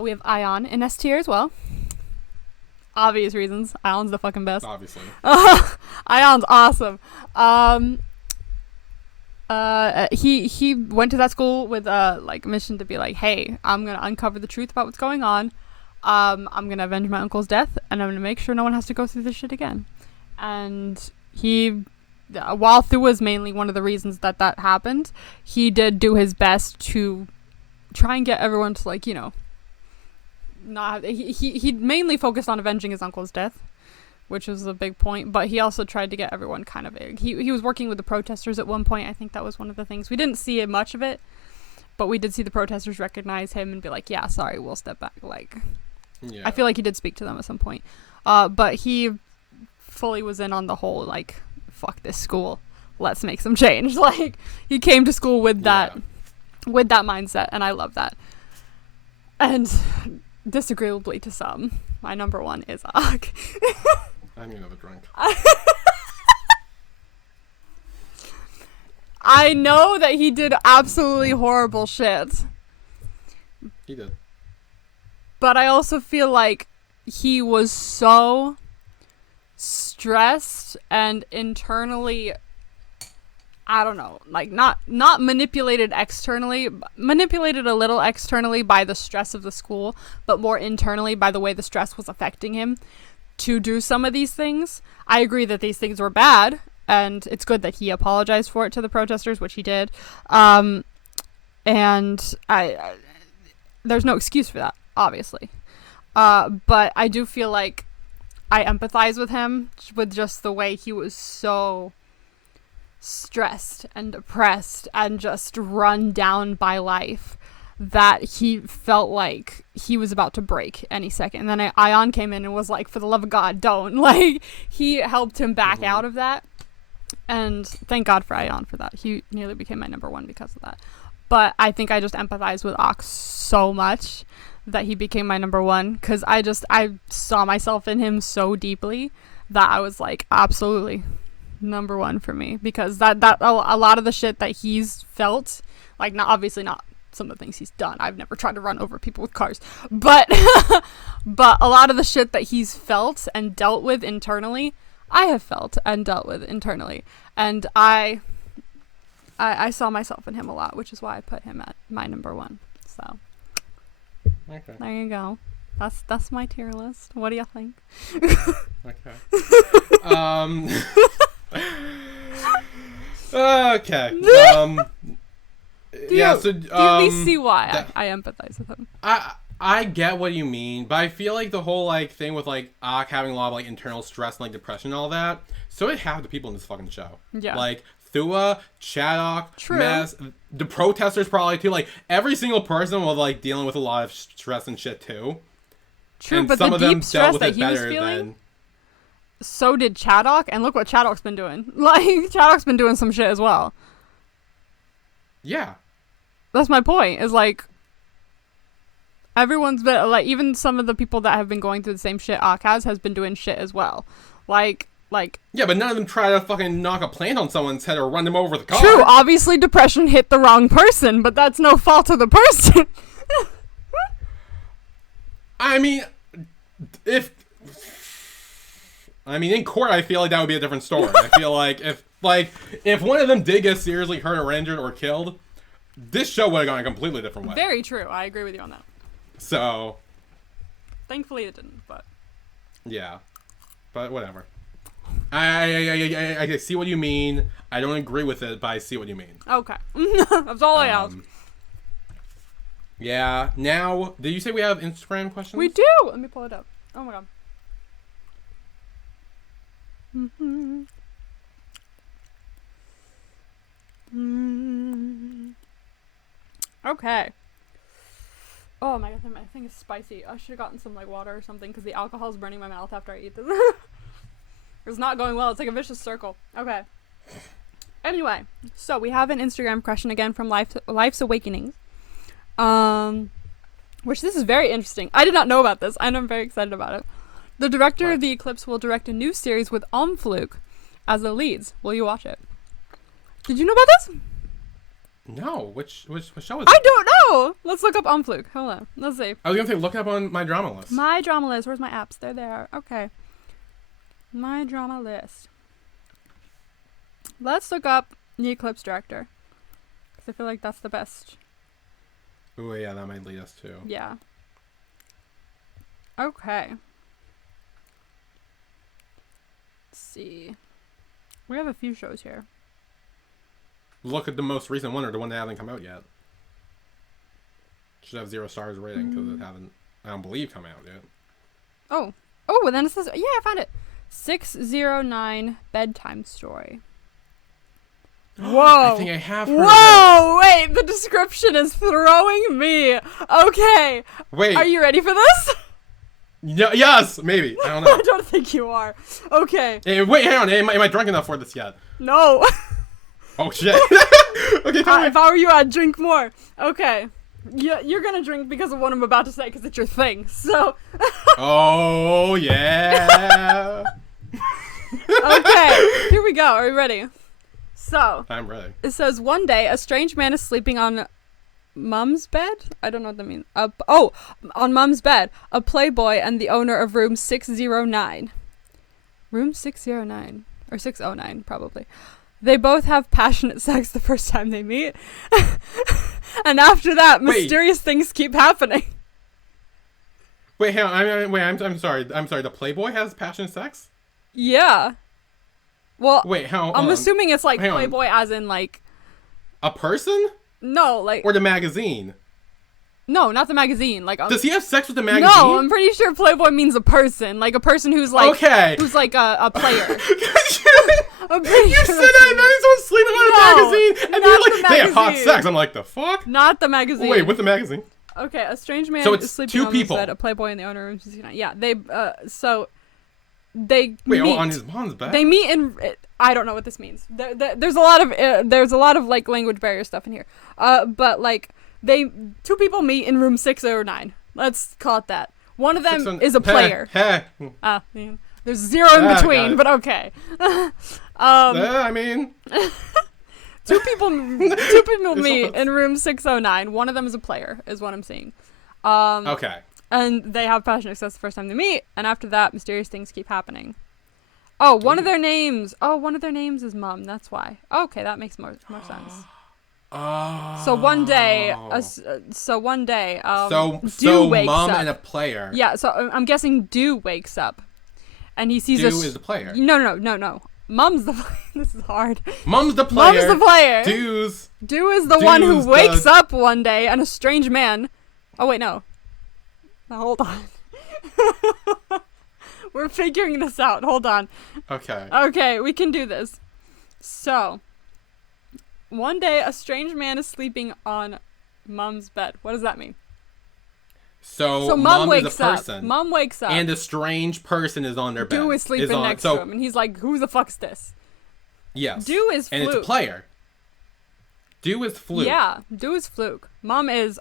We have Ion in S tier as well. Obvious reasons. Ion's the fucking best. Obviously. Ion's awesome. He went to that school with like a mission to be like, hey, I'm gonna uncover the truth about what's going on. I'm gonna avenge my uncle's death, and I'm gonna make sure no one has to go through this shit again. And he, while Thu was mainly one of the reasons that happened, he did do his best to try and get everyone to, like, you know, not he mainly focused on avenging his uncle's death, which was a big point, but he also tried to get everyone kind of, he was working with the protesters at one point. I think that was one of the things. We didn't see much of it, but we did see the protesters recognize him and be like, yeah, sorry, we'll step back. Like, yeah. I feel like he did speak to them at some point. But he fully was in on the whole, like, fuck this school, let's make some change. Like, he came to school with that mindset, and I love that. And disagreeably to some, my number one is Og. I need another drink. I know that he did absolutely horrible shit. He did. But I also feel like he was so stressed and internally, I don't know, like not manipulated externally, manipulated a little externally by the stress of the school, but more internally by the way the stress was affecting him to do some of these things. I agree that these things were bad, and it's good that he apologized for it to the protesters, which he did. And I there's no excuse for that, obviously. But I do feel like I empathize with him with just the way he was so stressed and depressed and just run down by life that he felt like he was about to break any second. And then Ion came in and was like, for the love of God, don't. Like, he helped him back out of that. And thank God for Ion for that. He nearly became my number one because of that. But I think I just empathize with Ox so much that he became my number one, because I saw myself in him so deeply that I was like, absolutely number one for me, because that a lot of the shit that he's felt, like, not obviously not some of the things he's done. I've never tried to run over people with cars, but but a lot of the shit that he's felt and dealt with internally, I have felt and dealt with internally, and I saw myself in him a lot, which is why I put him at my number one. So okay, there you go. That's my tier list. What do you think? Okay. Okay. Do you at least see why I empathize with him? I get what you mean, but I feel like the whole, like, thing with, like, Ak having a lot of, like, internal stress and, like, depression and all that, so did half the people in this fucking show. Yeah. Like, Thua, Chadok, True. Mess, the protesters probably too. Like, every single person was, like, dealing with a lot of stress and shit too. True, and but some the of them deep stress dealt with that it he was better feeling, than... so did Chadok, and look what Chadok's been doing. Like, Chadok's been doing some shit as well. Yeah. That's my point, is, like, everyone's been, like, even some of the people that have been going through the same shit Ak has been doing shit as well. Like... Yeah, but none of them try to fucking knock a plant on someone's head or run them over with a car. True, obviously depression hit the wrong person, but that's no fault of the person. I mean, in court, I feel like that would be a different story. I feel like if one of them did get seriously hurt or injured or killed, this show would have gone a completely different way. Very true. I agree with you on that. So, thankfully it didn't, but... Yeah. But whatever. I see what you mean. I don't agree with it, but I see what you mean. Okay. That's all I ask. Yeah. Now, did you say we have Instagram questions? We do. Let me pull it up. Oh my god. Okay. Oh my god, my thing is spicy. I should have gotten some like water or something because the alcohol is burning my mouth after I eat this. It's not going well. It's like a vicious circle. Okay. Anyway, so we have an Instagram question again from Life's Awakenings. Which this is very interesting. I did not know about this, and I'm very excited about it. The director of the Eclipse will direct a new series with Fluke as the leads. Will you watch it? Did you know about this? No. Which show is it? I don't know. Let's look up Fluke. Hold on. Let's see. I was gonna say look it up on my drama list. My drama list. Where's my apps? There they are. Okay. My drama list. Let's look up the Eclipse director. Because I feel like that's the best. Oh yeah, that might lead us to. Yeah. Okay. Let's see. We have a few shows here. Look at the most recent one or the one that hasn't come out yet. Should have 0 stars rating because it haven't, I don't believe, come out yet. Oh. Oh, and then it says, yeah, I found it. 609 Bedtime Story. Whoa. I think I have heard Whoa, wait, the description is throwing me. Okay. Wait. Are you ready for this? Yes, maybe. I don't know. I don't think you are. Okay. Hey, wait, hang on. Am I drunk enough for this yet? No. Oh, shit. Okay, tell me. If I were you, I'd drink more. Okay. You're gonna drink because of what I'm about to say, because it's your thing. So. Oh, yeah. Okay. Here we go. Are you ready? So. I'm ready. It says, one day, a strange man is sleeping on Mom's bed? I don't know what that means. On Mom's bed. A playboy and the owner of room 609. Room 609. Or 609, probably. They both have passionate sex the first time they meet. And after that, mysterious things keep happening. Wait, hang on. I'm sorry. I'm sorry. The playboy has passionate sex? Yeah. Well, wait, I'm assuming it's like Playboy as in like... A person? No, like... Or the magazine? No, not the magazine. Like, does he have sex with the magazine? No, I'm pretty sure Playboy means a person. Like a person who's like... Okay. Who's like a player. You said that and then someone's sleeping on a magazine and you're like, they have hot sex. I'm like, the fuck? Not the magazine. Wait, with the magazine? Okay, a strange man is sleeping two on people. His bed, a playboy and the owner of room. Yeah, they they wait, meet. on his mom's bed? They meet in... I don't know what this means. There's a lot of like language barrier stuff in here. But like two people meet in room 609. Let's call it that. One of them is a player. There's 0 in between, but okay. I mean, two people meet in room 609. One of them is a player, is what I'm seeing. Okay. And they have passionate sex the first time they meet, and after that, mysterious things keep happening. Oh, one of their names is Mom. That's why. Okay, that makes more sense. Oh. So one day, so wakes Mom up. and a player. Yeah, so I'm guessing Do wakes up, and he sees is the player. No. Mom's the player. This is hard. Mom's the player. Mom's the player. Do is the one who wakes up one day, and a strange man. Oh wait, no. Now, hold on. We're figuring this out. Hold on. Okay. Okay, we can do this. So, one day a strange man is sleeping on Mom's bed. What does that mean? So Mom wakes is a person. up. Mom wakes up. And a strange person is on their bed. Do is sleeping next to him, and he's like, "Who the fuck's this?" Yes. Do is Fluke. And it's a player. Do is Fluke. Yeah, Do is Fluke. Mom is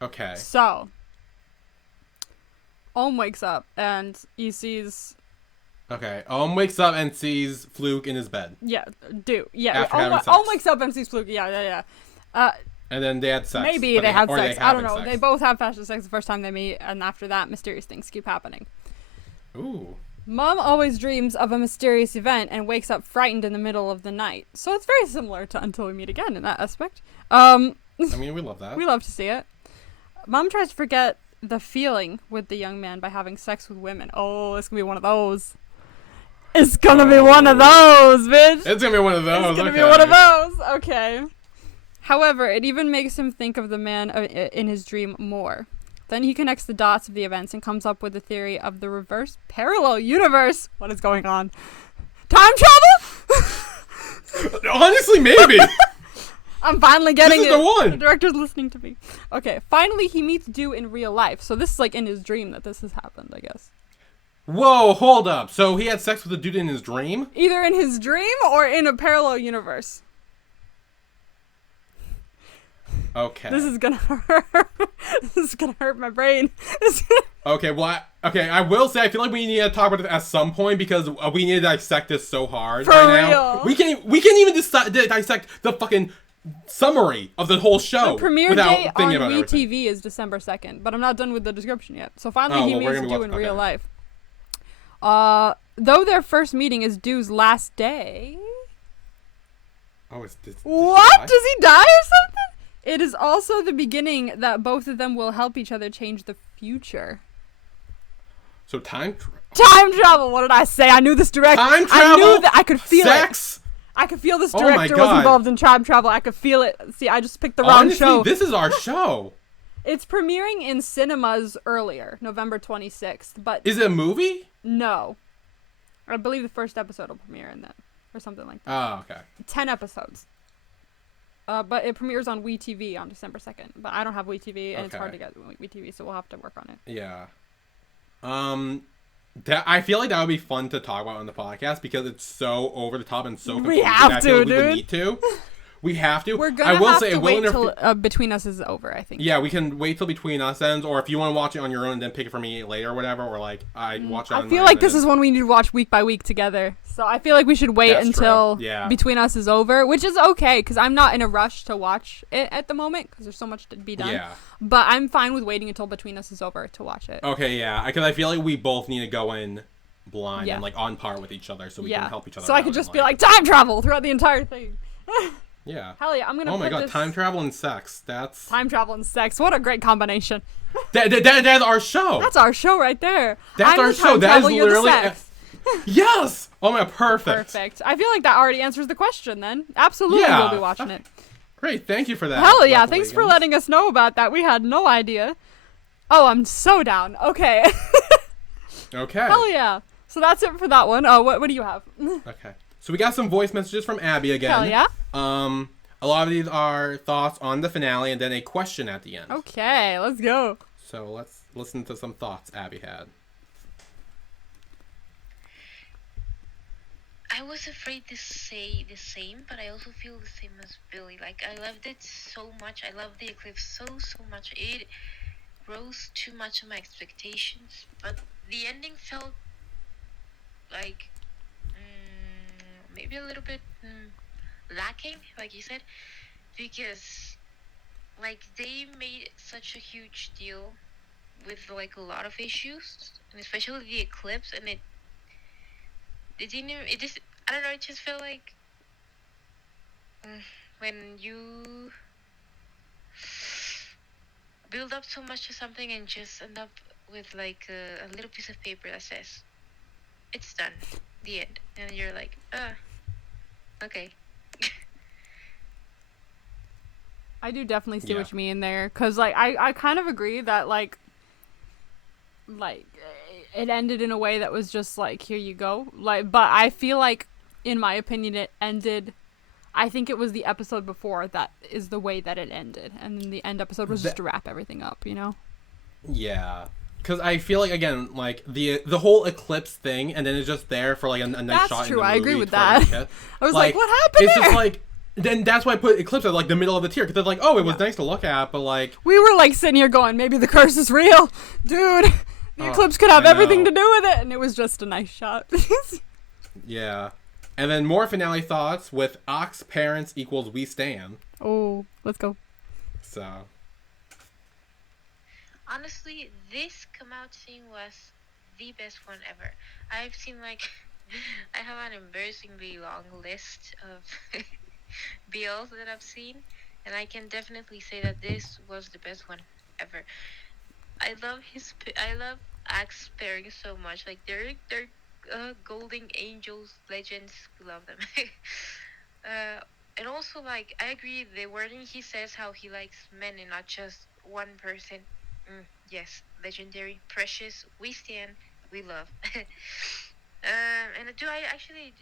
Okay. So, wakes up and he sees... Okay, wakes up and sees Fluke in his bed. Yeah, Do. Yeah, After having sex. wakes up and sees Fluke. Yeah. And then they had sex. Maybe they had sex. I don't know. Sex. They both have passionate sex the first time they meet, and after that, mysterious things keep happening. Ooh. Mom always dreams of a mysterious event and wakes up frightened in the middle of the night. So it's very similar to Until We Meet Again in that aspect. I mean, we love that. We love to see it. Mom tries to forget the feeling with the young man by having sex with women. Oh, it's gonna be one of those. It's gonna be one of those, bitch. It's gonna be one of those. It's gonna be one of those. Okay. However, it even makes him think of the man in his dream more. Then he connects the dots of the events and comes up with the theory of the reverse parallel universe. What is going on? Time travel? Honestly, maybe. I'm finally getting this is it. the one. The director's listening to me. Okay, finally he meets Dew in real life. So this is like in his dream that this has happened, I guess. Whoa, hold up. So he had sex with a dude in his dream? Either in his dream or in a parallel universe. Okay. This is gonna hurt. This is gonna hurt my brain. Okay, well, I will say I feel like we need to talk about it at some point because we need to dissect this so hard For right real. now. We can't even dissect the fucking summary of the whole show The premiere without date thinking on about everything. WeTV is December 2nd, but I'm not done with the description yet. So finally he meets Dew in real life. Though their first meeting is Dew's last day. Oh, it's this. What? Does he die or something? It is also the beginning that both of them will help each other change the future. So time travel. What did I say? I knew this director. Time travel. I knew that. I could feel sex. it. I could feel this Oh my director was God. involved in time travel. I could feel it. See, I just picked the wrong Honestly, show. this is our show. It's premiering in cinemas earlier, November 26th, but Is it a movie? no. I believe the first episode will premiere in that, or something like that. Oh, okay. 10 episodes. But it premieres on WeTV on December 2nd. But I don't have WeTV, and it's hard to get WeTV, so we'll have to work on it. Yeah. I feel like that would be fun to talk about on the podcast because it's so over the top and so confusing. We have I to, feel like dude. We would need to. We have to. We're gonna have to wait till Between Us is over, I think. Yeah, we can wait till Between Us ends, or if you want to watch it on your own and then pick it for me later or whatever, or like I watch it on I feel like this is one we need to watch week by week together. So I feel like we should wait until Between Us is over, which is okay because I'm not in a rush to watch it at the moment because there's so much to be done. Yeah. But I'm fine with waiting until Between Us is over to watch it. Okay, yeah, because I feel like we both need to go in blind and like on par with each other so we can help each other. So I could just be like time travel throughout the entire thing. Yeah. Hell yeah, I'm gonna. Oh my god, this... time travel and sex. That's time travel and sex. What a great combination. That's our show. That's our show right there. That's our show. That is literally. Yes. Oh my, perfect. Perfect. I feel like that already answers the question. Then absolutely, we'll be watching it. Great, thank you for that. Hell yeah, thanks for letting us know about that. We had no idea. Oh, I'm so down. Okay. Okay. Hell yeah. So that's it for that one. What do you have? Okay. So we got some voice messages from Abby again. Hell yeah. A lot of these are thoughts on the finale and then a question at the end. Okay, let's go. So let's listen to some thoughts Abby had. I was afraid to say the same, but I also feel the same as Billy. Like, I loved it so much. I loved the Eclipse so much. It rose too much of my expectations, but the ending felt like maybe a little bit lacking, like you said, because like they made such a huge deal with like a lot of issues, and especially the eclipse, and it just I don't know, it just felt like when you build up so much to something and just end up with like a little piece of paper that says it's done, the end, and you're like, okay. I do definitely see what you mean there, because like I kind of agree that like it ended in a way that was just like, here you go, like, but I feel like in my opinion it ended, I think it was the episode before that is the way that it ended, and then the end episode was just to wrap everything up, you know? Yeah. Because I feel like, again, like, the whole eclipse thing, and then it's just there for, like, a nice that's shot true. in the movie. I agree with that. I was like, what happened It's there? just, like, then that's why I put eclipse at, like, the middle of the tier, because it's like, oh, it was nice to look at, but, like... We were, like, sitting here going, maybe the curse is real. Dude, the eclipse could have everything to do with it, and it was just a nice shot. Yeah. And then more finale thoughts with Ox Parents equals We Stan. Oh, let's go. So... Honestly, this come out scene was the best one ever. I've seen like, I have an embarrassingly long list of BLs that I've seen, and I can definitely say that this was the best one ever. I love Axe pairing so much. Like they're golden angels, legends. We love them. And also, like, I agree. The wording he says how he likes men and not just one person. Yes, legendary, precious. We stand. We love. And do I actually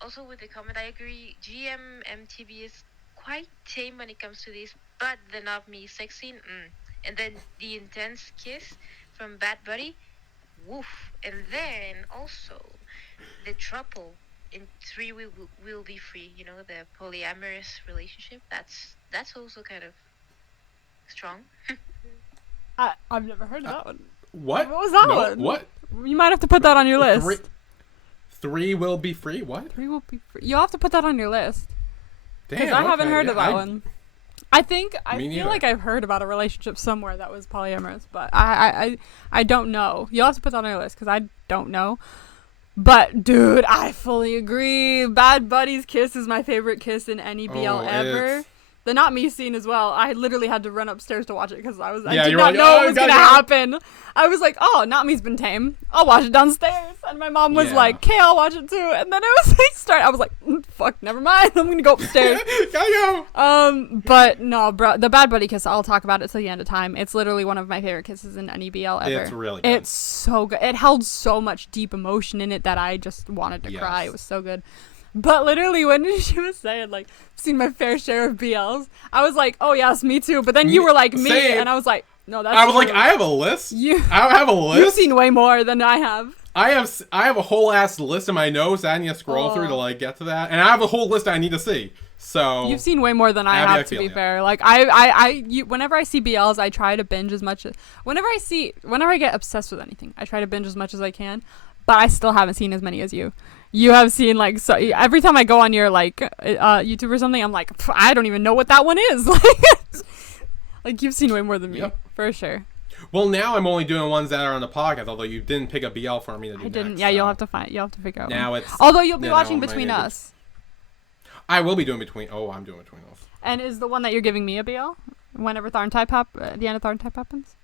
also with the comment? I agree. GMMTV is quite tame when it comes to this, but the not me sex scene. And then the intense kiss from Bad Buddy. Woof. And then also the trouble in 3 will be free. You know, the polyamorous relationship. That's also kind of strong. I've never heard of that one. What? What was that No, one? what? You might have to put that on your list. 3 will be free? What? 3 will be free. You'll have to put that on your list. Because Damn, I haven't heard of that I one. I feel neither. like I've heard about a relationship somewhere that was polyamorous, but I don't know. You'll have to put that on your list because I don't know. But dude, I fully agree. Bad Buddy's kiss is my favorite kiss in any BL ever. The not me scene as well. I literally had to run upstairs to watch it because I did not know what was gonna happen. I was like, oh, not me's been tame. I'll watch it downstairs. And my mom was like, okay, I'll watch it too. And then it was like I was like, fuck, never mind. I'm gonna go upstairs. Gotta go. But no, bro, the Bad Buddy kiss, I'll talk about it till the end of time. It's literally one of my favorite kisses in any BL ever. It's really good. It's so good. It held so much deep emotion in it that I just wanted to cry. It was so good. But literally, when she was saying, like, I've seen my fair share of BLs, I was like, oh, yes, me too. But then you were like, me, same. and I was like, no, that's I was true. like, I have a list. I have a list. You've seen way more than I have. I have a whole ass list in my notes that I need to scroll through to, like, get to that. And I have a whole list I need to see. So you've seen way more than I have, to be fair. Like, whenever I see BLs, I try to binge as much as... Whenever I get obsessed with anything, I try to binge as much as I can. But I still haven't seen as many as you. You have seen, like, so every time I go on your, like, YouTube or something, I'm like, I don't even know what that one is. Like, you've seen way more than me, for sure. Well, now I'm only doing ones that are on the podcast, although you didn't pick a BL for me to do. I didn't. Next, Yeah, so. you'll have to figure out. Now one. it's. Although you'll be watching Between Us. I will be doing Between. Oh, I'm doing Between Us. And is the one that you're giving me a BL? Whenever the end of Tharn Type happens?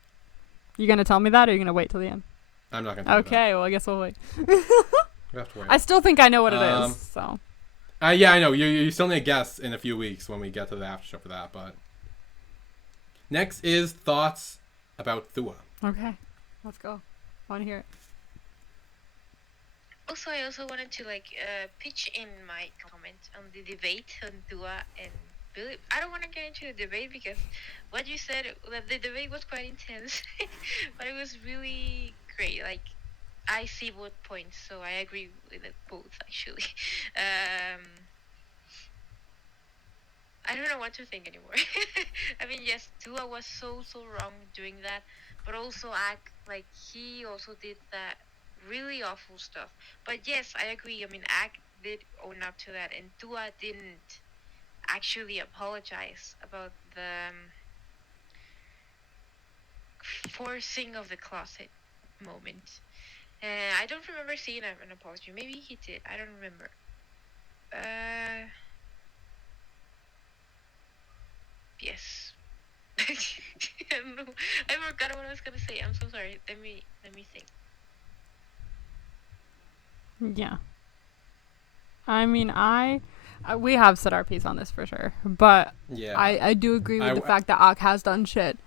You gonna tell me that, or are you gonna wait till the end? I'm not gonna. Okay, well I guess we'll wait. We have to wait. I still think I know what it is. So. Yeah, I know. You still need to guess in a few weeks when we get to the after show for that. But next is thoughts about Thua. Okay, let's go. I want to hear it. Also, I also wanted to pitch in my comment on the debate on Thua and Billy. I don't want to get into the debate because what you said, the debate was quite intense, but it was really great. Like, I see both points, so I agree with it both, actually. I don't know what to think anymore. I mean, yes, Tua was so wrong doing that, but also he also did that really awful stuff. But yes, I agree. I mean, Ak did own up to that, and Tua didn't actually apologize about the forcing of the closet moment. I don't remember seeing an apology. Maybe he did. I don't remember. Yes. I don't know. I forgot what I was gonna say. I'm so sorry. Let me think. Yeah. I mean, we have said our piece on this for sure, but I do agree with the fact that Ak has done shit.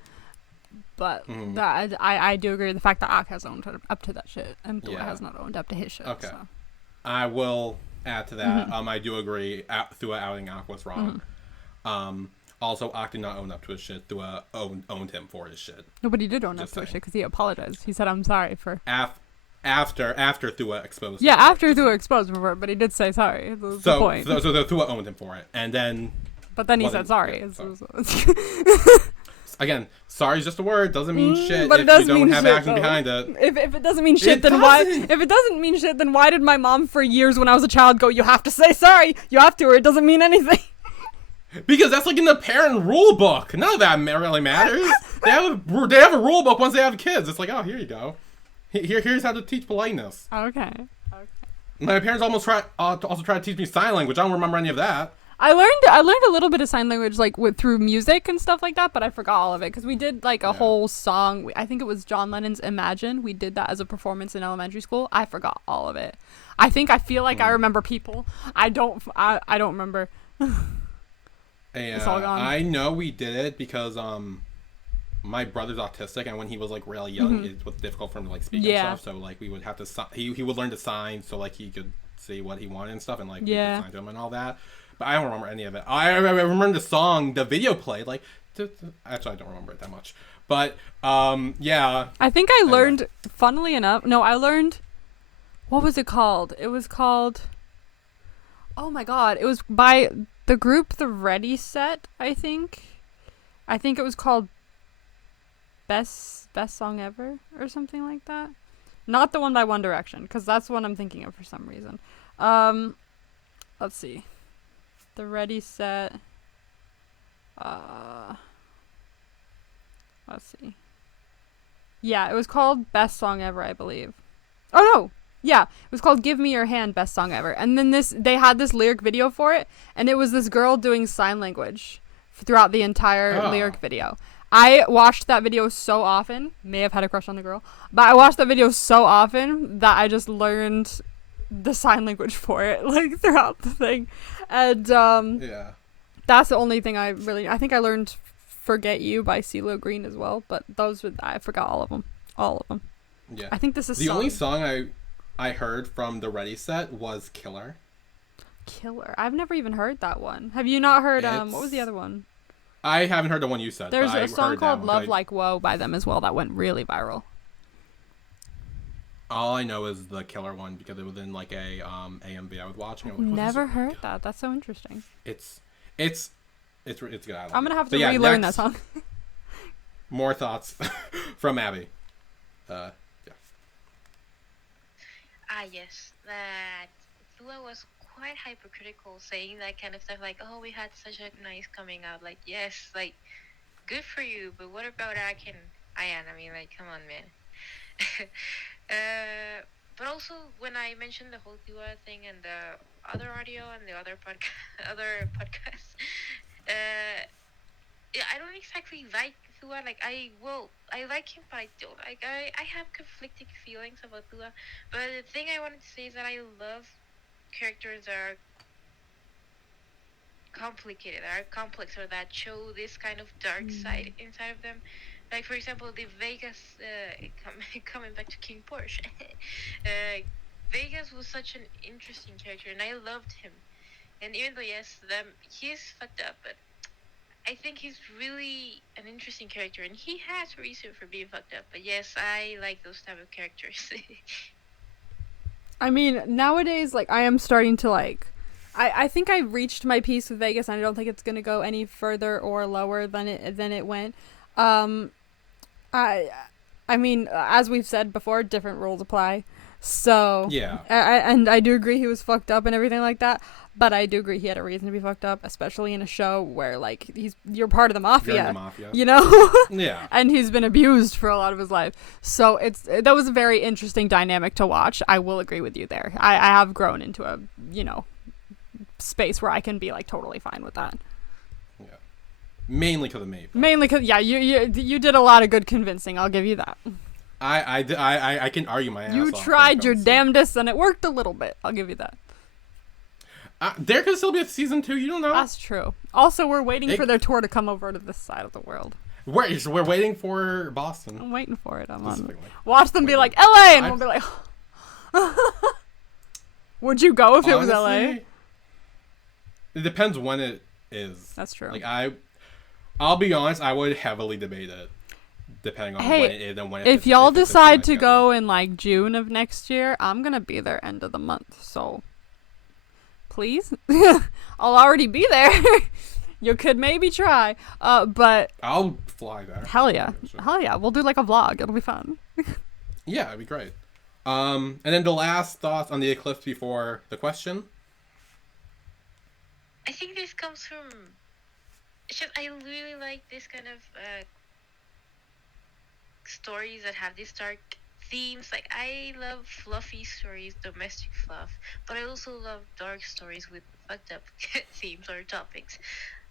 But I do agree with the fact that Ak has owned up to that shit, and Thua has not owned up to his shit. Okay. So. I will add to that. I do agree. Thua outing Ak was wrong. Also, Ak did not own up to his shit. Thua owned him for his shit. Nobody did own up to his shit because he apologized. He said, "I'm sorry for." After Thua exposed. Yeah, after Thua exposed him for it, but he did say sorry. That's the point. So Thua owned him for it, and then. But then he said sorry. Again, sorry is just a word. Doesn't mean shit but if it does you don't mean have shit, action though. behind it. If it doesn't mean shit, then why? If it doesn't mean shit, then why did my mom for years when I was a child go, "You have to say sorry. You have to, or it doesn't mean anything." Because that's like in the parent rule book. None of that really matters. They have a rule book once they have kids. It's like, oh, here you go. Here's how to teach politeness. Okay. My parents also tried to teach me sign language. I don't remember any of that. I learned a little bit of sign language like through music and stuff like that, but I forgot all of it because we did like a whole song. I think it was John Lennon's "Imagine." We did that as a performance in elementary school. I forgot all of it. I feel like I remember people. I don't remember. It's all gone. I know we did it because my brother's autistic, and when he was like really young, it was difficult for him to like speak and stuff. So like we would have to he would learn to sign so like he could see what he wanted and stuff, and like we could sign to him and all that. But I don't remember any of it. I remember the song, the video played. Like, actually, I don't remember it that much. But yeah. I think I learned. Funnily enough, no, I learned. What was it called? It was called. Oh my god! It was by the group The Ready Set. I think it was called Best Song Ever or something like that. Not the one by One Direction, because that's the one I'm thinking of for some reason. Let's see. The Ready Set. Let's see. Yeah, it was called Best Song Ever, I believe. Oh no! Yeah, it was called Give Me Your Hand, Best Song Ever. And then they had this lyric video for it, and it was this girl doing sign language throughout the entire lyric video. I watched that video so often, may have had a crush on the girl, but I watched that video so often that I just learned the sign language for it, like, throughout the thing. And, that's the only thing I think I learned Forget You by CeeLo Green as well, but I forgot all of them. Yeah. I think this is the only song I heard from the Ready Set was Killer. Killer. I've never even heard that one. Have you not heard, what was the other one? I haven't heard the one you said. There's a song called Love one, Like Woe by them as well that went really viral. All I know is the Killer one because it was in like a AMV I was watching. I've never heard that. That's so interesting. It's good. I'm gonna have to relearn that song. More thoughts from Abby. Yes, that Thua was quite hypercritical, saying that kind of stuff like, "Oh, we had such a nice coming out." Like, yes, like, good for you, but what about Ayan? I mean, like, come on, man. But also when I mentioned the whole Thua thing and the other audio and the other podcasts, yeah, I don't exactly like Thua. Like, I like him, but I don't. Like, I have conflicting feelings about Thua. But the thing I wanted to say is that I love characters that are complicated, that are complex, or that show this kind of dark side inside of them. Like, for example, the Vegas, coming back to King Porsche. Vegas was such an interesting character, and I loved him. And even though, yes, he's fucked up, but I think he's really an interesting character, and he has reason for being fucked up. But yes, I like those type of characters. I mean, nowadays, like, I am starting to, like... I think I reached my piece with Vegas, and I don't think it's going to go any further or lower than it went. I mean, as we've said before, different rules apply. So yeah, and I do agree he was fucked up and everything like that. But I do agree he had a reason to be fucked up, especially in a show where like you're part of the mafia, you're in the mafia. You know. Yeah. And he's been abused for a lot of his life. So that was a very interesting dynamic to watch. I will agree with you there. I have grown into a space where I can be like totally fine with that. Mainly because of me. Mainly because you did a lot of good convincing. I'll give you that. I can argue my ass off. You tried your damnedest and it worked a little bit. I'll give you that. There could still be a season 2. You don't know. That's true. Also, we're waiting for their tour to come over to this side of the world. We're waiting for Boston. I'm waiting for it. Watch them be like LA, and we'll be like. Would you go if it was LA? It depends when it is. That's true. Like I'll be honest, I would heavily debate it, depending on when it is and when it is. If y'all decide to go in like June of next year, I'm gonna be there end of the month. So, please, I'll already be there. You could maybe try, but I'll fly there. Hell yeah, We'll do like a vlog. It'll be fun. Yeah, it'd be great. And then the last thoughts on the eclipse before the question. I think this comes from. I really like this kind of stories that have this dark themes. Like, I love fluffy stories, domestic fluff, but I also love dark stories with fucked up themes or topics.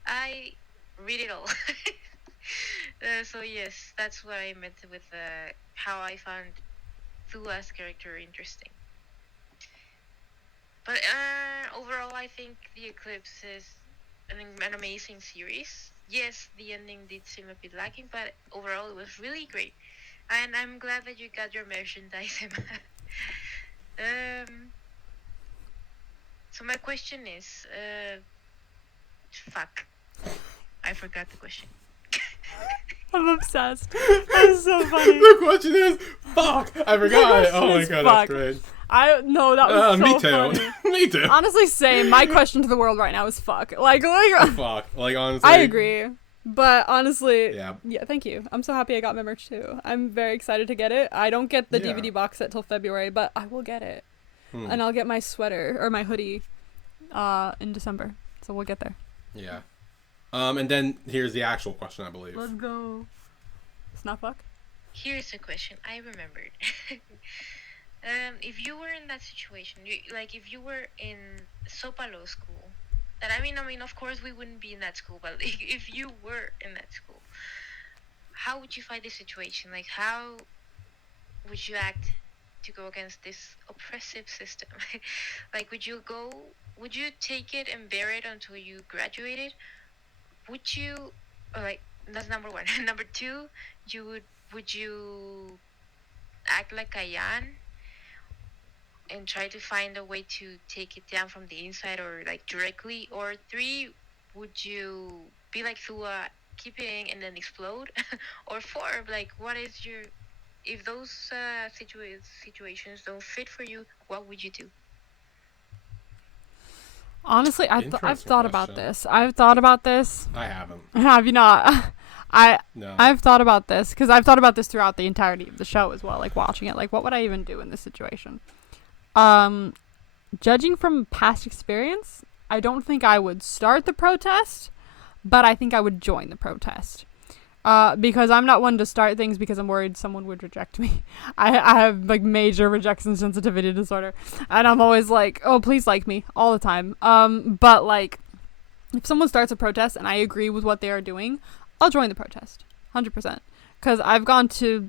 I read it all. So yes, that's what I meant with how I found Thua's character interesting. But overall, I think The Eclipse is an amazing series. Yes, the ending did seem a bit lacking, but overall, it was really great. And I'm glad that you got your merchandise, Emma. So my question is, fuck, I forgot the question. I'm obsessed. That's so funny. The question is, fuck, I forgot. Oh my god, fuck. that's great. That was so me too. funny. Me too. Honestly, same. My question to the world right now is fuck. Like Fuck. Like, honestly. I agree. But honestly, Yeah. thank you. I'm so happy I got my merch too. I'm very excited to get it. I don't get the Yeah. DVD box set till February, but I will get it. And I'll get my sweater or my hoodie in December. So we'll get there. Yeah. And then here's the actual question, I believe. Let's go. It's not fuck? Here's a question I remembered. If you were in that situation, like if you were in Sopalo school, and I mean, of course we wouldn't be in that school, but if you were in that school, how would you fight the situation? Like, how would you act to go against this oppressive system? Like, would you take it and bear it until you graduated? Would you, that's number one. Number two, would you act like Ayan and try to find a way to take it down from the inside or like directly? Or three, would you be like Thua, keep it in and then explode? Or four, like, what is your, if those situations don't fit for you, what would you do? Honestly, I've Interesting thought about question. this. I've thought about this. I haven't. Have you not? No. I've thought about this because I've thought about this throughout the entirety of the show as well, like watching it. Like, what would I even do in this situation? Judging from past experience, I don't think I would start the protest, but I think I would join the protest. Because I'm not one to start things because I'm worried someone would reject me. I have like major rejection sensitivity disorder, and I'm always like, oh, please like me all the time. But like, if someone starts a protest and I agree with what they are doing, I'll join the protest, 100%. Because I've gone to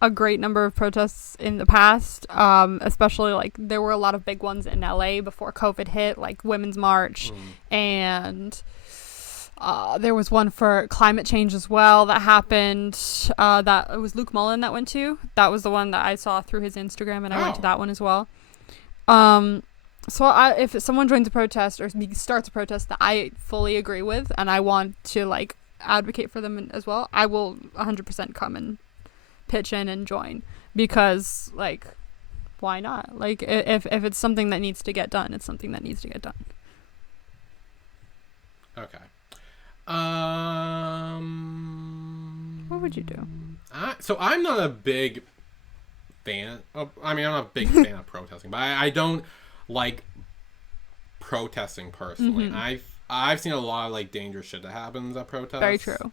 a great number of protests in the past, especially like there were a lot of big ones in LA before COVID hit, like Women's March, and there was one for climate change as well that happened. That it was Luke Mullen that went to. That was the one that I saw through his Instagram, and I went to that one as well. So if someone joins a protest or starts a protest that I fully agree with, and I want to like advocate for them as well, I will 100% come and pitch in and join, because like, why not? Like, if it's something that needs to get done, it's something that needs to get done. Okay. What would you do? So I'm not a big fan of, I'm not a big fan of protesting, but I don't like protesting personally. I've seen a lot of like dangerous shit that happens at protests. Very true.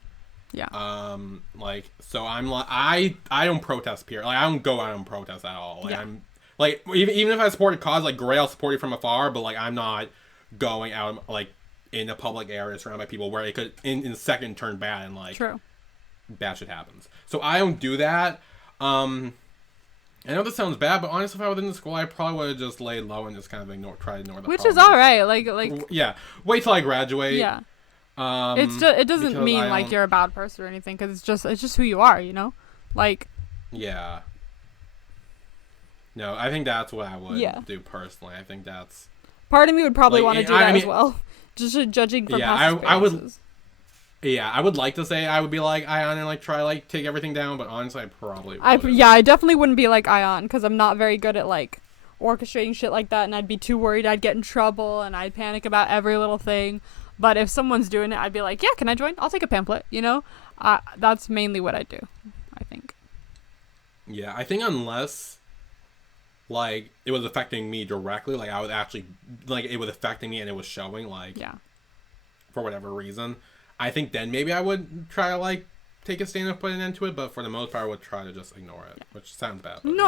Yeah. Like, so I'm like, I don't protest period. Like, I don't go out and protest at all. Like, I'm like, even if I support a cause, like, great, I'll support it from afar, but like, I'm not going out like in a public area surrounded by people where it could in a second turn bad, and like, true, bad shit happens. So I don't do that. I know this sounds bad, but honestly, if I was in the school, I probably would have just laid low and just kind of try to ignore the which problems. is all right. Like yeah, wait till I graduate. Yeah. It doesn't mean like you're a bad person or anything, because it's just who you are, you know? Like, yeah. No, I think that's what I would do personally. I think that's, part of me would probably like, want to do that as well. Just judging from past experiences. I would like to say I would be like Ion and like try like take everything down, but honestly, I probably wouldn't. I definitely wouldn't be like Ion, because I'm not very good at like orchestrating shit like that, and I'd be too worried I'd get in trouble, and I'd panic about every little thing. But if someone's doing it, I'd be like, yeah, can I join? I'll take a pamphlet, you know? That's mainly what I do, I think. Yeah, I think unless, like, it was affecting me directly, like, I was actually, like, it was affecting me and it was showing, like, for whatever reason, I think then maybe I would try to, like, take a stand and put an end to it, but for the most part, I would try to just ignore it, which sounds bad. But No.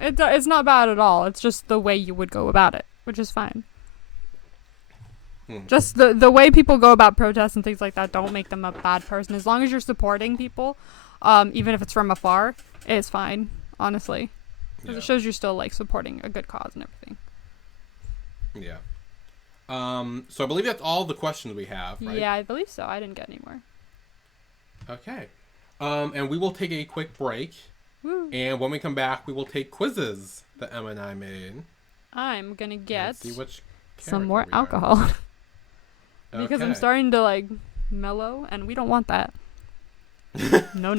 It's not bad at all. It's just the way you would go about it, which is fine. Just the way people go about protests and things like that don't make them a bad person. As long as you're supporting people, even if it's from afar, it's fine, honestly. Because it shows you're still, like, supporting a good cause and everything. Yeah. So I believe that's all the questions we have, right? Yeah, I believe so. I didn't get any more. Okay. And we will take a quick break. Woo. And when we come back, we will take quizzes that Emma and I made. I'm gonna get Let's see which some more character we are. alcohol. Because I'm Okay. starting to, like, mellow, and we don't want that. No.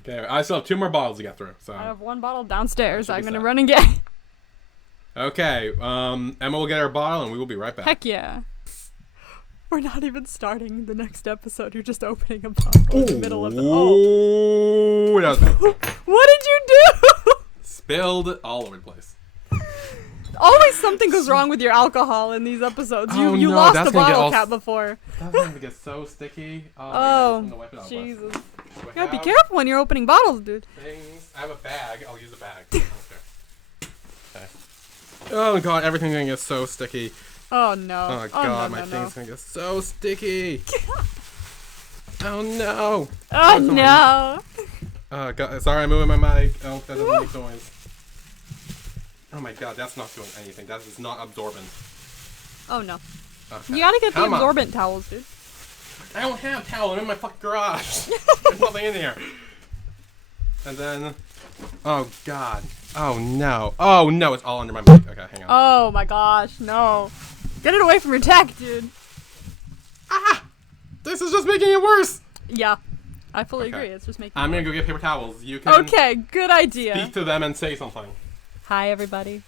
Okay, I still have 2 more bottles to get through. So I have 1 bottle downstairs. That should I'm be gonna set. run and get. Okay, Emma will get her bottle, and we will be right back. Heck yeah. We're not even starting the next episode. You're just opening a bottle in the middle of it. Oh. Ooh, that was bad. What did you do? Spilled all over the place. Always something goes wrong with your alcohol in these episodes. Oh, You no, lost that's a gonna get bottle all cap before. That's going to get so sticky. Oh, I'm gonna wipe it off. Jesus. Do You I gotta be have careful when you're opening bottles, dude. Things? I have a bag. I'll use a bag. Okay. Oh god, everything's gonna get so sticky. Oh no. Oh god, my no. thing's gonna get so sticky. Oh no. Oh That's no. Oh god, sorry, I'm moving my mic. Oh, that doesn't make noise. Oh my god, that's not doing anything. That is not absorbent. Oh no. Okay. You gotta get the Come on. absorbent towels, dude. I don't have towel. I'm in my fucking garage. There's nothing in here. And then, oh god. Oh no. Oh no, it's all under my mic. Okay, hang on. Oh my gosh, no. Get it away from your tech, dude. Ah! This is just making it worse. Yeah. I fully Okay. agree. It's just making I'm it gonna go worse. get paper towels. You can Okay, good idea. speak to them and say something. Hi, everybody.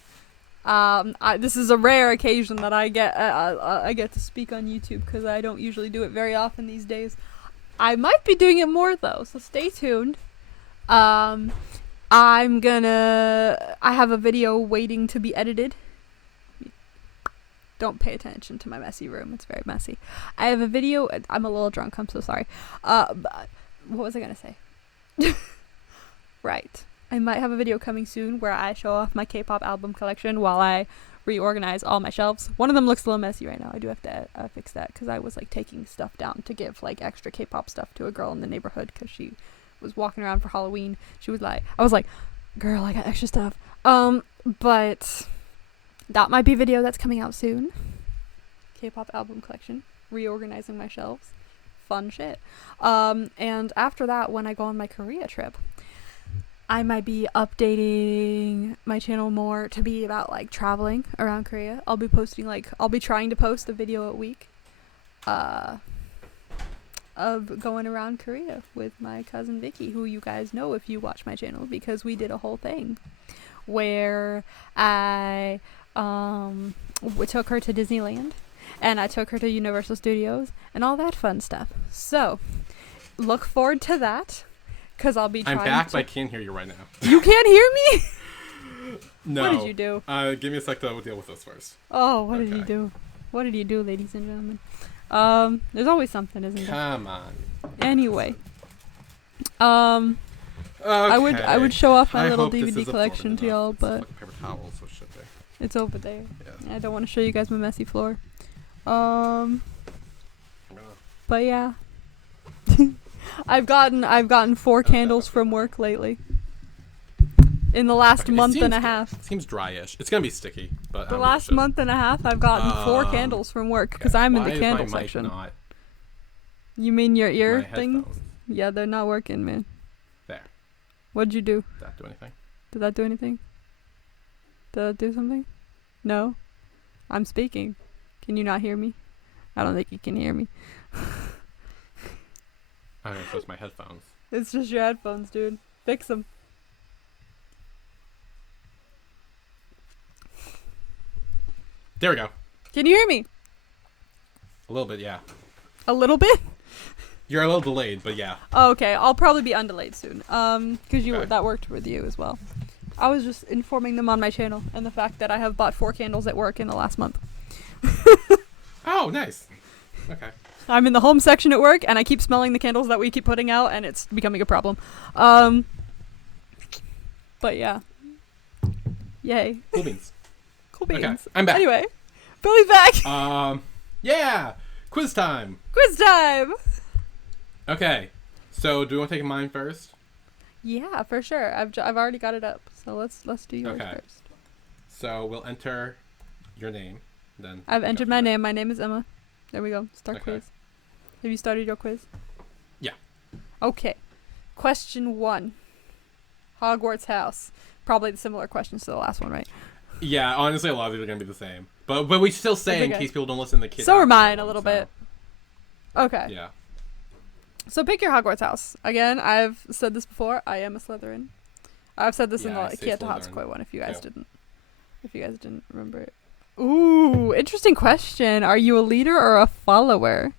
This is a rare occasion that I get to speak on YouTube because I don't usually do it very often these days. I might be doing it more though, so stay tuned. I have a video waiting to be edited. Don't pay attention to my messy room. It's very messy. I have a video. I'm a little drunk. I'm so sorry. But what was I gonna say? Right. I might have a video coming soon where I show off my K-pop album collection while I reorganize all my shelves. One of them looks a little messy right now. I do have to fix that because I was like taking stuff down to give like extra K-pop stuff to a girl in the neighborhood because she was walking around for Halloween. She was like, I was like, girl, I got extra stuff. But that might be a video that's coming out soon. K-pop album collection, reorganizing my shelves, fun shit. And after that, when I go on my Korea trip, I might be updating my channel more to be about like traveling around Korea. I'll be trying to post a video a week of going around Korea with my cousin Vicky, who you guys know if you watch my channel because we did a whole thing where I took her to Disneyland and I took her to Universal Studios and all that fun stuff. So look forward to that. Because I'll be trying I'm back, to... but I can't hear you right now. You can't hear me? No. What did you do? Give me a sec to deal with this first. Oh, what did you Okay. do? What did you do, ladies and gentlemen? There's always something, isn't there? Come on. Anyway. Okay. I would show off my I little hope this DVD is collection absorbent to y'all, enough. but It's like paper towels, so should they? it's over there. Yeah. I don't want to show you guys my messy floor. I'm gonna- But yeah. I've gotten 4 candles from work lately. In the last Okay, it month seems and a good. half. It seems dryish. It's gonna be sticky, but The last month and a half, I've gotten 4 candles from work because I'm in the candle section. Not You mean your ear my thing? headphones. Yeah, they're not working, man. There. What'd you do? Did that do anything? Did that do anything? Did that do something? No? I'm speaking. Can you not hear me? I don't think you can hear me. Okay, so it's my headphones. It's just your headphones, dude. Fix them. There we go. Can you hear me? A little bit, yeah. A little bit? You're a little delayed, but yeah. Oh, okay, I'll probably be undelayed soon. Because Okay. that worked with you as well. I was just informing them on my channel and the fact that I have bought 4 candles at work in the last month. Oh, nice. Okay. I'm in the home section at work, and I keep smelling the candles that we keep putting out, and it's becoming a problem. But yeah. Yay. Cool beans. Cool beans. Okay, I'm back. Anyway, Billy's back. Yeah. Quiz time. Quiz time. Okay. So, do we want to take mine first? Yeah, for sure. I've already got it up, so let's do yours first. So we'll enter your name. Then I've entered my name. My name is Emma. There we go. Start Okay. quiz. Have you started your quiz? Yeah. Okay. Question 1. Hogwarts house. Probably the similar questions to the last one, right? Yeah, honestly, a lot of these are gonna be the same. But we still say That's in okay. case people don't listen to the kids. So are mine a little bit. Okay. Yeah. So pick your Hogwarts house. Again, I've said this before. I am a Slytherin. I've said this in Yeah, I the say Kieta Slytherin. Hatsukoi one. If you guys Yeah. didn't. If you guys didn't remember it. Ooh, interesting question. Are you a leader or a follower?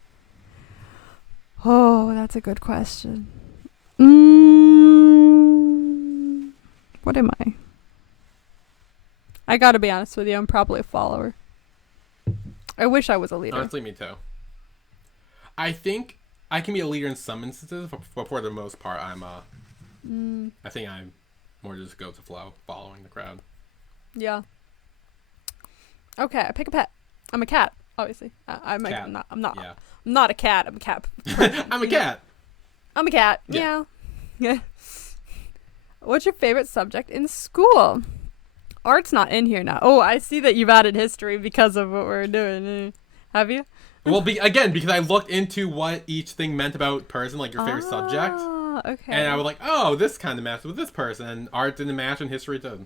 Oh, that's a good question. What am I? I gotta be honest with you. I'm probably a follower. I wish I was a leader. Honestly, me too. I think I can be a leader in some instances, but for the most part, I think I'm more just go to flow, following the crowd. Yeah. Okay, I pick a pet. I'm a cat, obviously. I'm Cat. not. Yeah. I'm not a cat. I'm a cat. I'm a cat. I'm a cat. Yeah. Yeah. What's your favorite subject in school? Art's not in here now. Oh, I see that you've added history because of what we're doing. Have you? Well, because I looked into what each thing meant about person, like your favorite subject, Okay. and I was like, oh, this kind of matched with this person, and art didn't match, and history did.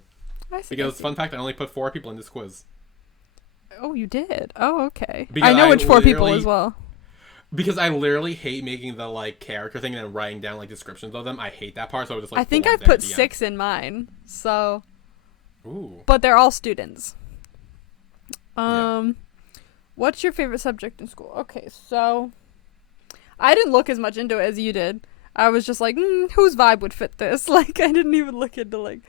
I see, Because, fun fact, I only put 4 people in this quiz. Oh, you did? Oh, okay. Because I know I which 4 people literally- as well. Because I literally hate making the, like, character thing and then writing down, like, descriptions of them. I hate that part, so I was just, like, I think I've put 6 in mine. So, Ooh. but they're all students. Yeah. What's your favorite subject in school? Okay, so I didn't look as much into it as you did. I was just like, whose vibe would fit this? Like, I didn't even look into like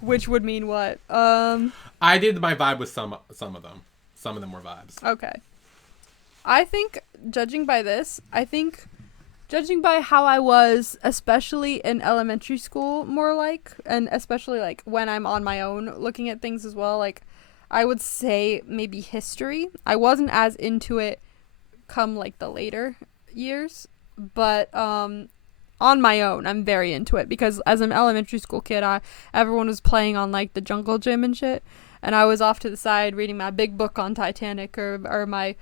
which would mean what. I did my vibe with some of them. Some of them were vibes. Okay. I think judging by how I was, especially in elementary school, more like, and especially like when I'm on my own looking at things as well, like I would say maybe history. I wasn't as into it come like the later years, but on my own, I'm very into it because as an elementary school kid, everyone was playing on like the jungle gym and shit, and I was off to the side reading my big book on Titanic or my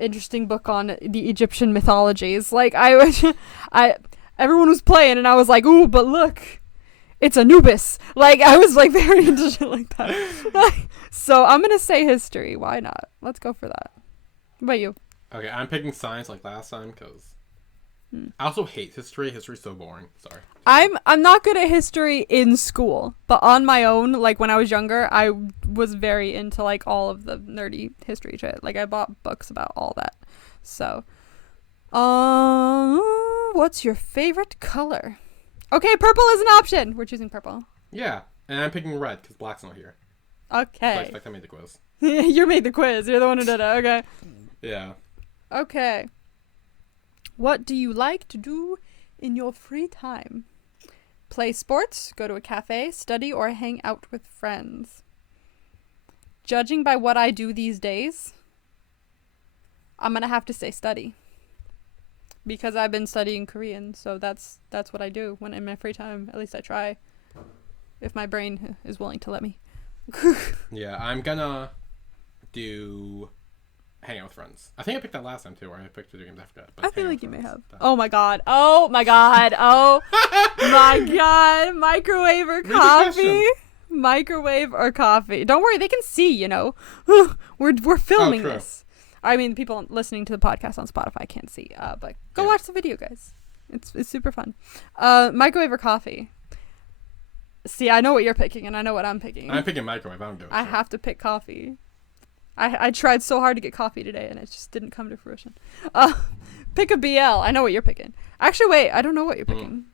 interesting book on the Egyptian mythologies. Like everyone was playing, and I was like, ooh, but look, it's Anubis. Like I was like very into shit like that. So I'm gonna say history. Why not? Let's go for that. What about you? Okay, I'm picking science like last time because I also hate history. History's so boring. Sorry. I'm not good at history in school, but on my own, like when I was younger, I was very into like all of the nerdy history shit. Like I bought books about all that. So, what's your favorite color? Okay, purple is an option. We're choosing purple. Yeah, and I'm picking red because black's not here. Okay. I expect I made the quiz. You made the quiz. You're the one who did it. Okay. Yeah. Okay. What do you like to do in your free time? Play sports, go to a cafe, study, or hang out with friends? Judging by what I do these days, I'm going to have to say study. Because I've been studying Korean, so that's what I do when in my free time. At least I try. If my brain is willing to let me. Yeah, I'm gonna do hang out with friends. I think I picked that last time too, or I picked video games after that. But I feel hang out like you with may friends. have. Oh my god. Oh my god. Oh my god. Microwave or Read the coffee? question. Microwave or coffee? Don't worry, they can see, you know. We're filming true. this. I mean, people listening to the podcast on Spotify can't see. But go Yeah. watch the video, guys. It's super fun. Microwave or coffee? See, I know what you're picking, and I know what I'm picking. I'm picking microwave. I don't give a I shit. have to pick coffee. I tried so hard to get coffee today, and it just didn't come to fruition. Pick a BL. I know what you're picking. Actually, wait. I don't know what you're picking.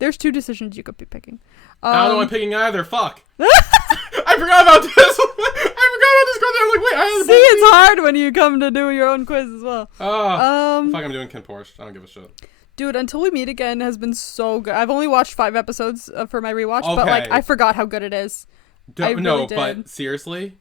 There's 2 decisions you could be picking. I don't know what I'm picking either. Fuck. I forgot about this. I about this quiz. I'm like, wait, I had See, it's hard when you come to do your own quiz as well. Fuck, I'm doing Ken Porsche. I don't give a shit. Dude, Until We Meet Again has been so good. I've only watched 5 episodes for my rewatch, but like I forgot how good it is. But seriously,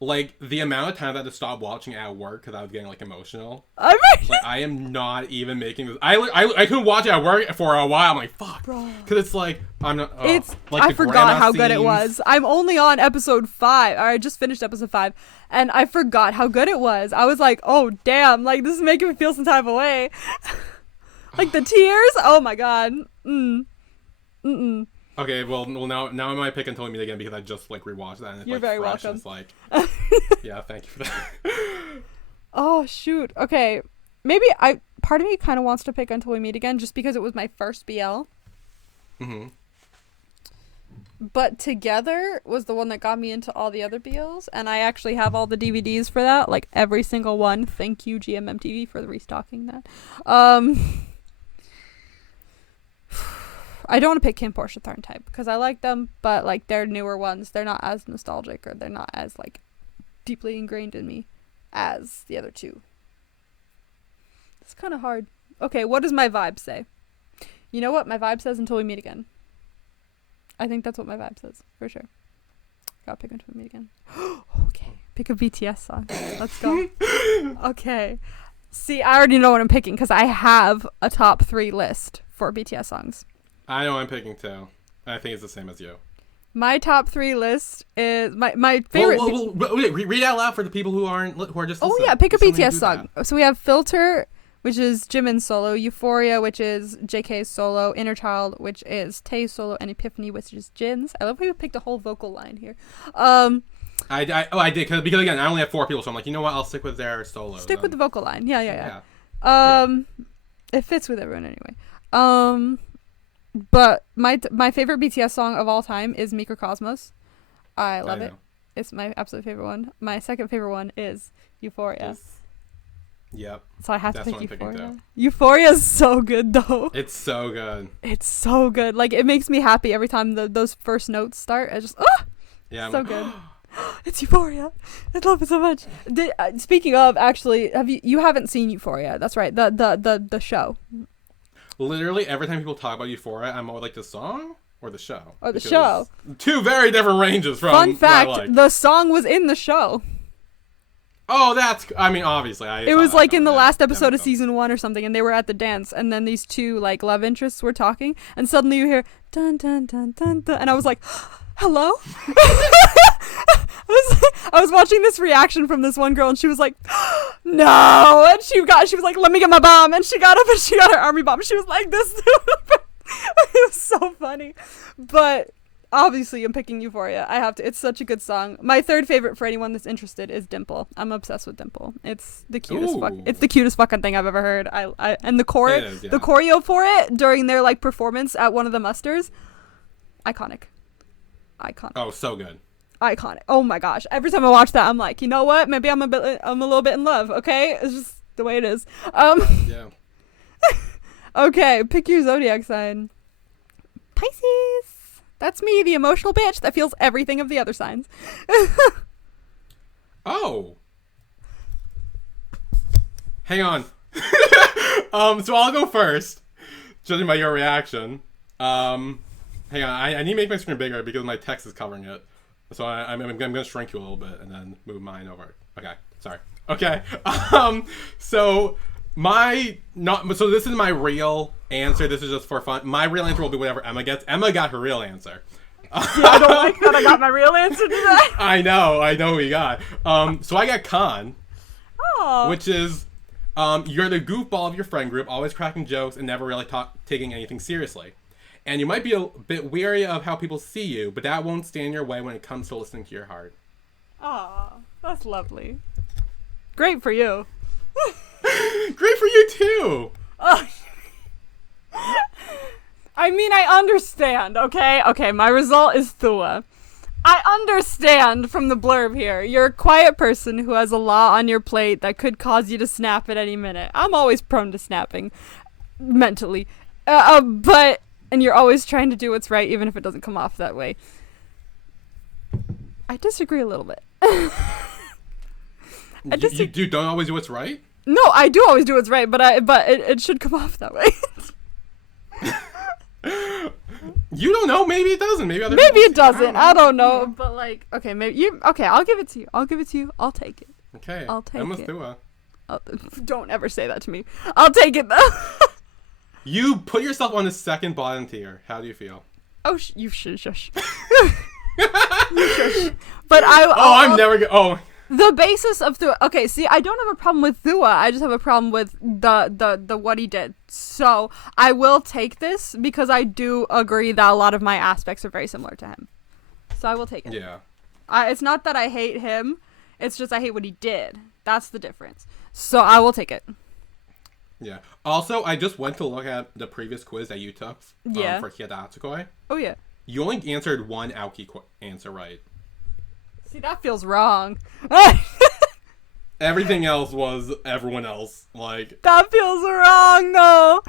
like the amount of time I had to stop watching at work because I was getting like emotional. Like I am not even making this. I couldn't watch it at work for a while. I'm like, fuck, because it's like I'm not. It's like I forgot how good it was. I'm only on episode 5. Or I just finished episode 5, and I forgot how good it was. I was like, oh damn, like this is making me feel some type of way. Like the tears. Oh my god. Okay, well now I might pick Until We Meet Again because I just like rewatched that and it's You're like very fresh. welcome. It's like, yeah, thank you for that. Oh shoot. Okay, maybe part of me kind of wants to pick Until We Meet Again just because it was my first BL. But Together was the one that got me into all the other BLs, and I actually have all the DVDs for that, like every single one. Thank you GMMTV for restocking that. I don't want to pick Kim Porsche Thorn Type because I like them, but like they're newer ones. They're not as nostalgic or they're not as like deeply ingrained in me as the other two. It's kind of hard. Okay, what does my vibe say? You know what? My vibe says Until We Meet Again. I think that's what my vibe says, for sure. Gotta pick Until We Meet Again. Okay, pick a BTS song. Let's go. Okay. See, I already know what I'm picking because I have a top 3 list for BTS songs. I know I'm picking too. I think it's the same as you. My top 3 list is my favorite. Wait, read out loud for the people who are just listening. Oh yeah, pick a BTS song. So we have Filter, which is Jimin's solo, Euphoria, which is JK's solo, Inner Child, which is Tae's solo, and Epiphany, which is Jin's. I love how you picked a whole vocal line here. I did because again I only have 4 people, so I'm like, you know what? I'll stick with their solo. Stick with the vocal line. Yeah. It fits with everyone anyway. But my favorite BTS song of all time is Microcosmos. I love it. It's my absolute favorite one. My second favorite one is Euphoria. Yep. So I have to pick Euphoria. Euphoria is so good though. It's so good. It's so good. Like it makes me happy every time those first notes start. I just so good. It's Euphoria. I love it so much. Speaking of, actually, you haven't seen Euphoria? That's right. The show. Literally every time people talk about Euphoria, I'm always like the song or the show. Or the show. 2 very different ranges from. Fun fact: the song was in the show. Oh, obviously. It was like in the last episode of season 1 or something, and they were at the dance, and then these 2 like love interests were talking, and suddenly you hear dun dun dun dun dun, and I was like, hello. I was watching this reaction from this one girl, and she was like, no, and she was like, let me get my bomb, and she got up and she got her army bomb. She was like this. It was so funny. But obviously I'm picking Euphoria. I have to. It's such a good song. My third favorite, for anyone that's interested, is Dimple. I'm obsessed with Dimple. It's the cutest It's the cutest fucking thing I've ever heard. And the choreo for it during their like performance at one of the musters, iconic. Oh, so good. Iconic. Oh my gosh. Every time I watch that, I'm like, you know what? Maybe I'm a little bit in love. Okay, it's just the way it is. Yeah. Okay, pick your zodiac sign. Pisces. That's me, the emotional bitch that feels everything of the other signs. Oh. Hang on. So I'll go first, judging by your reaction. Hang on. I need to make my screen bigger because my text is covering it. So I'm going to shrink you a little bit and then move mine over. Okay. Sorry. Okay. So this is my real answer. This is just for fun. My real answer will be whatever Emma gets. Emma got her real answer. Yeah, I don't like that I got my real answer today. I know we got. So I got Con. Oh. Which is, you're the goofball of your friend group, always cracking jokes and never really taking anything seriously. And you might be a bit weary of how people see you, but that won't stand in your way when it comes to listening to your heart. Aw, that's lovely. Great for you. Great for you too. I mean, I understand, okay? Okay, my result is Thua. I understand from the blurb here. You're a quiet person who has a lot on your plate that could cause you to snap at any minute. I'm always prone to snapping. Mentally. And you're always trying to do what's right, even if it doesn't come off that way. I disagree a little bit. I just you don't always do what's right? No, I do always do what's right, but it should come off that way. You don't know. Maybe it doesn't. Maybe it doesn't. I don't know. But like, okay, maybe you. Okay, I'll give it to you. I'll take it. Okay. I'll take it. Do Don't ever say that to me. I'll take it though. You put yourself on the second bottom tier. How do you feel? Oh, you should shush. You shush. But I'm never gonna. Oh. The basis of Thua. Okay, see, I don't have a problem with Thua. I just have a problem with the what he did. So I will take this because I do agree that a lot of my aspects are very similar to him. So I will take it. Yeah. It's not that I hate him. It's just I hate what he did. That's the difference. So I will take it. Yeah. Also, I just went to look at the previous quiz that you took for Hidatsukoi. Oh, yeah. You only answered one Aoki answer right. See, that feels wrong. Everything else was everyone else. Like, that feels wrong, though.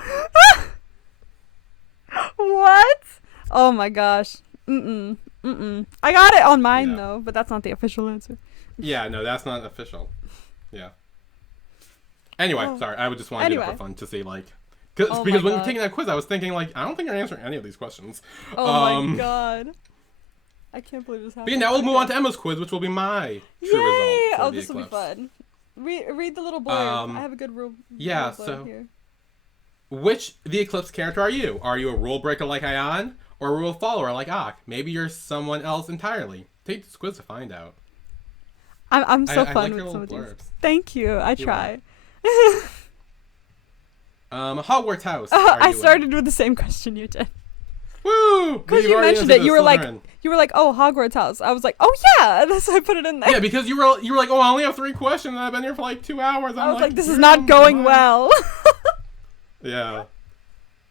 What? Oh, my gosh. I got it on mine, though, but that's not the official answer. Yeah, no, that's not official. Yeah. Anyway, sorry, I would just want to do it for fun to see, like... because when you're taking that quiz, I was thinking, like, I don't think you're answering any of these questions. Oh my god. I can't believe this happened. But yeah, now we'll move on to Emma's quiz, which will be my true result for the this will be Eclipse. fun. Read the little blurb. I have a good rule. Yeah, so... here. Which The Eclipse character are you? Are you a rule breaker like Ayan, or a rule follower like Ak? Maybe you're someone else entirely. Take this quiz to find out. I'm so fun like with your some of little these. blurbs. Thank you. I try. Hogwarts house. I started with the same question you did. Woo! Because you mentioned it, you were like, oh, Hogwarts house. I was like, oh yeah, that's why I put it in there. Yeah, because you were like, oh, I only have 3 questions, and I've been here for like 2 hours. I was like, this is not going well. Yeah.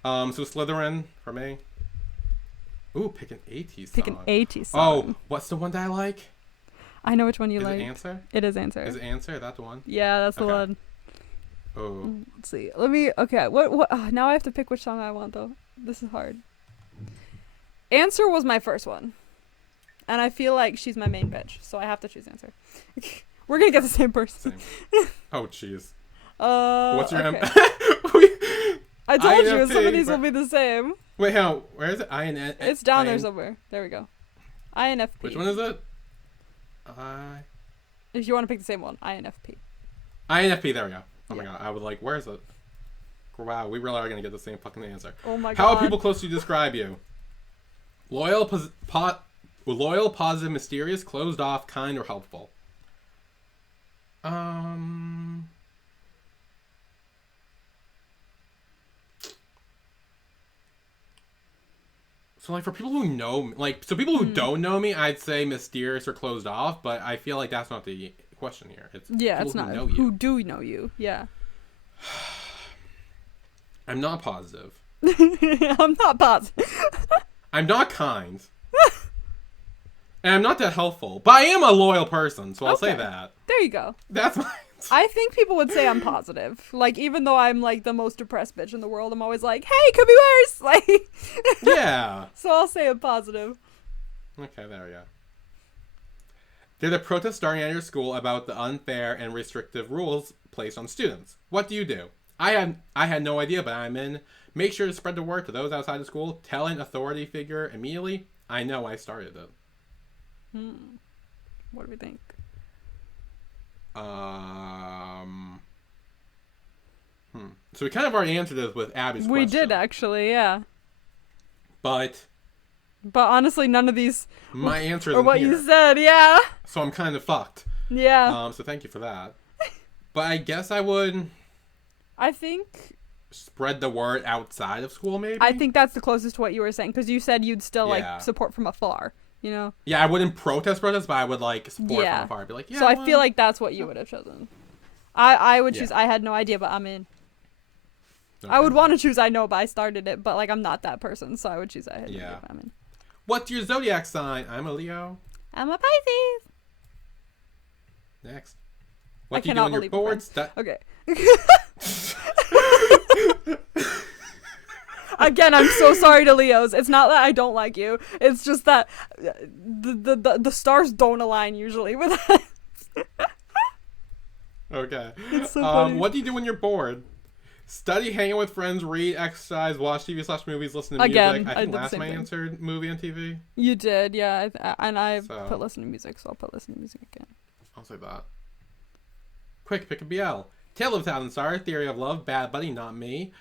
So Slytherin for me. Ooh, pick an 80s song. Pick an 80s song. Oh, what's the one that I like? I know which one you like. Is it Answer? It is Answer. Is it Answer? That's the one? Yeah, that's the one. Oh. Let's see. Okay, what now I have to pick which song I want, though. This is hard. Answer was my first one. And I feel like she's my main bitch, so I have to choose Answer. We're gonna get the same person. Same. Oh, jeez. What's your okay. I told you, some of these will be the same. Wait, where is it? INF. It's down there somewhere. There we go. INFP. Which one is it? If you want to pick the same one, INFP. INFP, there we go. Oh my god, I would like, where is it? Wow, we really are going to get the same fucking answer. Oh my god. How would people close to you describe you? Loyal, positive, mysterious, closed off, kind, or helpful? So, like, for people who know me, like, so people who don't know me, I'd say mysterious or closed off, but I feel like that's not the question here. It's it's not. Who do know you? Yeah. I'm not positive. I'm not positive. I'm not kind. And I'm not that helpful. But I am a loyal person, so I'll say that. There you go. That's my... I think people would say I'm positive. Like, even though I'm, like, the most depressed bitch in the world, I'm always like, hey, could be worse! Like... Yeah. So I'll say I'm positive. Okay, there we go. There's a protest starting at your school about the unfair and restrictive rules placed on students. What do you do? I had no idea, but I'm in. Make sure to spread the word to those outside the school. Tell an authority figure immediately. I know I started it. What do we think? So we kind of already answered this with Abby's question. We did, actually, yeah. But honestly, none of these... My answer is or what you said, yeah. So I'm kind of fucked. Yeah. So thank you for that. But I guess I would... I think... Spread the word outside of school, maybe? I think that's the closest to what you were saying, because you said you'd still, like, support from afar, you know? Yeah, I wouldn't protest, but I would, like, support from afar. I'd be like, yeah, so I feel like that's what you would have chosen. I would choose I had no idea, but I'm in. Okay. I would want to choose I know, but I started it, but, like, I'm not that person, so I would choose I had no idea, but I'm in. What's your zodiac sign? I'm a Leo. I'm a Pisces. Next. What do you do on your boards? Okay. Again, I'm so sorry to Leos. It's not that I don't like you. It's just that the stars don't align usually with us. Okay. It's so funny. What do you do when you're bored? Study, hang out with friends, read, exercise, watch TV/movies, listen to music. Again, I I think did the last same time I thing. answered movie and TV. You did, yeah. And I So- put listen to music, so I'll put listen to music again. I'll say that. Quick, pick a BL. Tale of a Thousand Stars, Theory of Love, Bad Buddy, Not Me.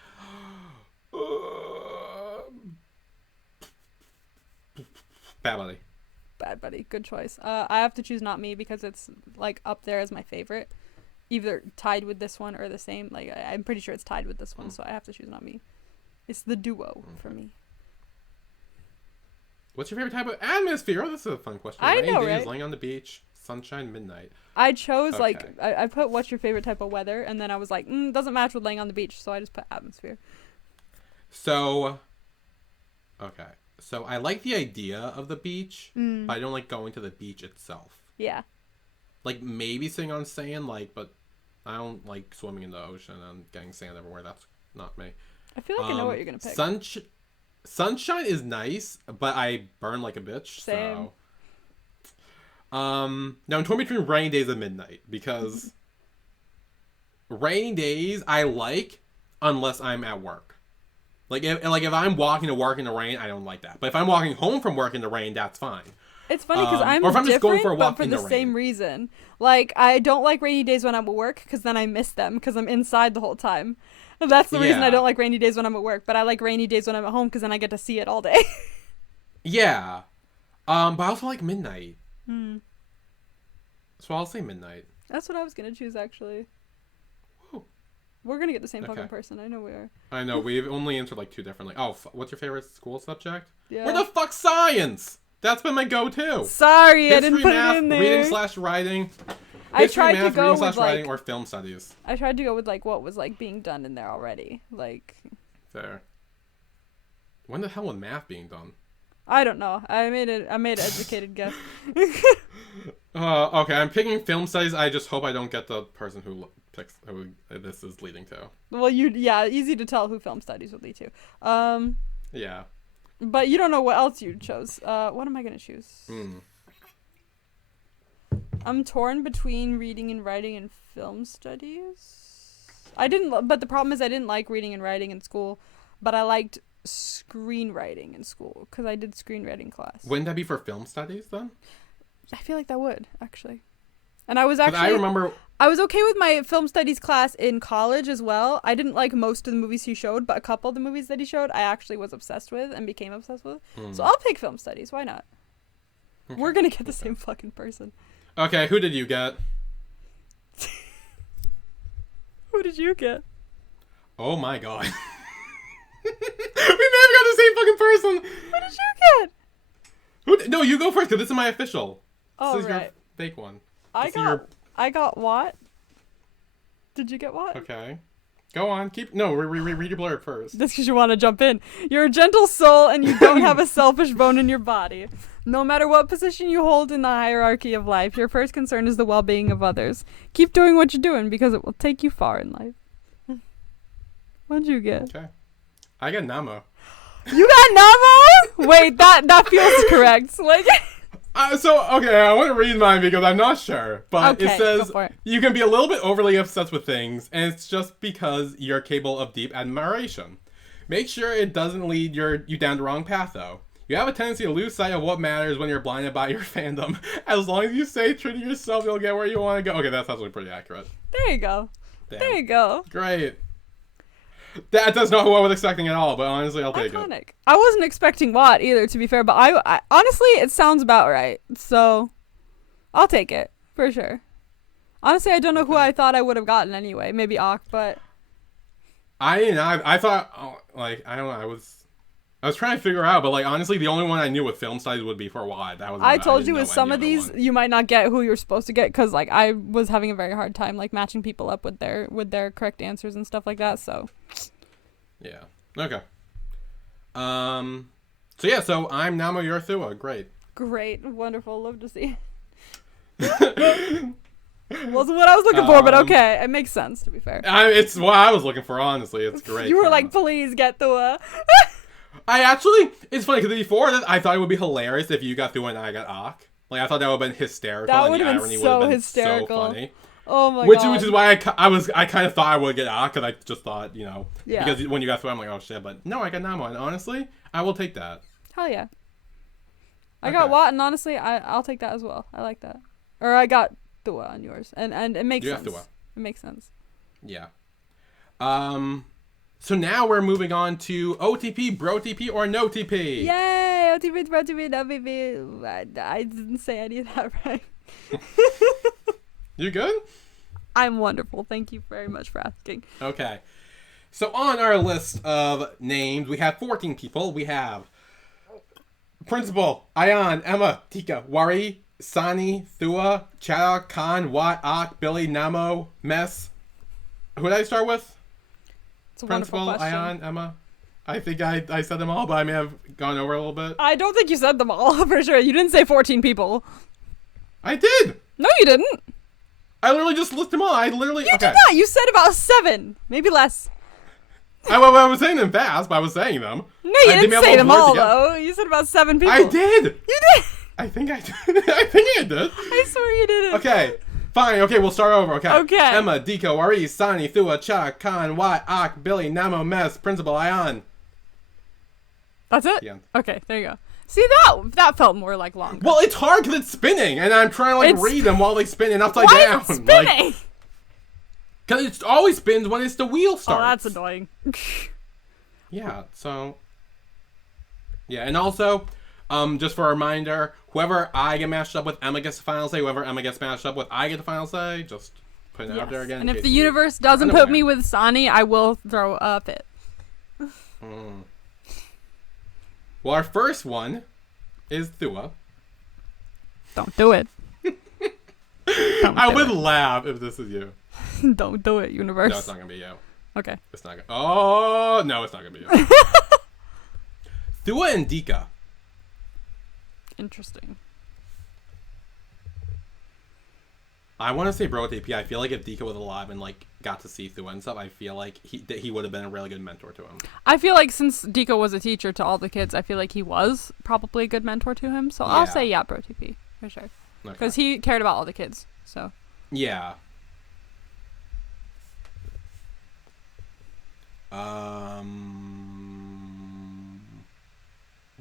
Bad Buddy. Bad Buddy, good choice. I have to choose Not Me because it's like up there as my favorite. Either tied with this one or the same. Like I'm pretty sure it's tied with this one, so I have to choose Not Me. It's the duo for me. What's your favorite type of atmosphere? Oh, this is a fun question. I Rainy know, days, right? laying on the beach, sunshine, midnight. I chose Okay. like I put what's your favorite type of weather, and then I was like, doesn't match with laying on the beach, so I just put atmosphere. So, okay. So I like the idea of the beach, but I don't like going to the beach itself. Yeah. Like maybe sitting on sand, but I don't like swimming in the ocean and getting sand everywhere. That's not me. I feel like I know what you're gonna pick. Sunshine is nice, but I burn like a bitch. Same. So, now I'm torn between rainy days and midnight because rainy days I like unless I'm at work. Like if I'm walking to work in the rain, I don't like that. But if I'm walking home from work in the rain, that's fine. It's funny because I'm or if I'm just going different, for a walk but for in the the same rain. reason. Like I don't like rainy days when I'm at work because then I miss them because I'm inside the whole time. And that's the reason I Yeah. don't like rainy days when I'm at work. But I like rainy days when I'm at home because then I get to see it all day. Yeah. But I also like midnight. So I'll say midnight. That's what I was gonna choose actually. Woo. We're gonna get the same Okay. fucking person. I know we are. I know, we've only answered like two differently. Oh, what's your favorite school subject? Yeah. Where the fuck science? That's been my go-to. Sorry, I didn't History, put math, it in there. reading/writing. I History, tried math, to go with reading/writing, like or film studies. I tried to go with like what was like being done in there already. Like There. When the hell was math being done? I don't know. I made an educated guess. Okay, I'm picking film studies. I just hope I don't get the person who picks who this is leading to. Well, easy to tell who film studies would lead to. Yeah. But you don't know what else you chose. What am I gonna choose? I'm torn between reading and writing and film studies. But the problem is I didn't like reading and writing in school, but I liked screenwriting in school because I did screenwriting class. Wouldn't that be for film studies then? I feel like that would actually. And I was 'Cause actually I remember. I was okay with my film studies class in college as well. I didn't like most of the movies he showed, but a couple of the movies that he showed, I actually was obsessed with and became obsessed with. So I'll pick film studies. Why not? We're gonna get the same fucking person. Okay, who did you get? Who did you get? Oh my god. We may have got the same fucking person. Who did you get? No, you go first because this is my official. Oh, This is your right. fake one. I This is your- got Watt. Did you get Watt? Okay. Go on. Read your blurb first. That's because you want to jump in. You're a gentle soul and you don't have a selfish bone in your body. No matter what position you hold in the hierarchy of life, your first concern is the well-being of others. Keep doing what you're doing because it will take you far in life. What'd you get? Okay. I got Namo. You got Namo? Wait, that feels correct. Like, Okay, I want to read mine because I'm not sure. But Okay, it says, go for it. you can be a little bit overly obsessed with things, and it's just because you're capable of deep admiration. Make sure it doesn't lead you down the wrong path, though. You have a tendency to lose sight of what matters when you're blinded by your fandom. As long as you stay true to yourself, you'll get where you want to go. Okay, that's actually pretty accurate. there you go. Damn. There you go. Great. That's not who I was expecting at all, but honestly, I'll take it. Iconic. I wasn't expecting Watt either, to be fair, but I honestly, it sounds about right. So, I'll take it for sure. Honestly, I don't know who I thought I would have gotten anyway. Maybe Ak, but I thought, I don't know, I was trying to figure out, but honestly, the only one I knew with film studies would be for Watt. That was. I told you didn't with know some any of other these, one. you might not get who you're supposed to get because I was having a very hard time matching people up with their correct answers and stuff like that. So. Yeah. Okay. So I'm Namo Yorthua. Great. Great, wonderful, love to see. Wasn't what I was looking for, but okay, it makes sense to be fair. It's what I was looking for, honestly. It's great. You were like, please get Thua. It's funny because before that, I thought it would be hilarious if you got Thua and I got Ak. I thought that would have been hysterical. That and would the have been irony so would have been hysterical. So funny. Oh my which god. is why I kind of thought I would get Ak, because I just thought, Yeah. because when you got through, I'm like, oh shit, but no, I got Namo, and honestly, I will take that. Hell yeah. I got Watt, and honestly, I'll take that as well. I like that. Or I got Thua on yours, and it makes sense. Thua. It makes sense. Yeah. So now we're moving on to OTP, Bro TP, or no TP. Yay! OTP, Bro TP, no TP. I didn't say any of that right. You good? I'm wonderful. Thank you very much for asking. Okay. So on our list of names, we have 14 people. We have Principal, Ayan, Emma, Tika, Wari, Sani, Thua, Chada, Khan, Watt, Ak, Billy, Namo, Mess. Who did I start with? It's a Principal, wonderful question. Ayan, Emma. I think I said them all, but I may have gone over a little bit. I don't think you said them all, for sure. You didn't say 14 people. I did! No, you didn't. I literally just listed them all. I literally... You did not. You said about 7. Maybe less. I was saying them fast, but I was saying them. No, you didn't say them all, though. You said about 7 people. I did! You did! I think I did. I think I did. I swear you didn't. Okay. Fine. Okay, we'll start over. Okay. Okay. Emma, Diko, Wari, Sani, Thua, Cha, Khan, Watt, Ak, Billy, Namo, Mess, Principal, Ayan. That's it? The end. Okay, there you go. See, that felt more like longer. Well, it's hard because it's spinning, and I'm trying to read them while they spin and upside Why down. is it spinning? Because it always spins when it's the wheel starts. Oh, that's annoying. Yeah, so... Yeah, and also, just for a reminder, whoever I get matched up with, Emma gets the final say. Whoever Emma gets matched up with, I get the final say. Just putting it out there again. And if the universe doesn't put me with Sani, I will throw a fit. Well, our first one is Thua. Don't do it. I would laugh if this is you. Don't do it, universe. No, it's not going to be you. Okay. It's not gonna... Oh, no, it's not gonna be you. Thua and Dika. Interesting. I want to say Bro TP. I feel like if Dika was alive and got to see Thua and stuff, I feel like he would have been a really good mentor to him. I feel like since Dika was a teacher to all the kids, I feel like he was probably a good mentor to him. So I'll say Bro TP for sure, because he cared about all the kids. So yeah.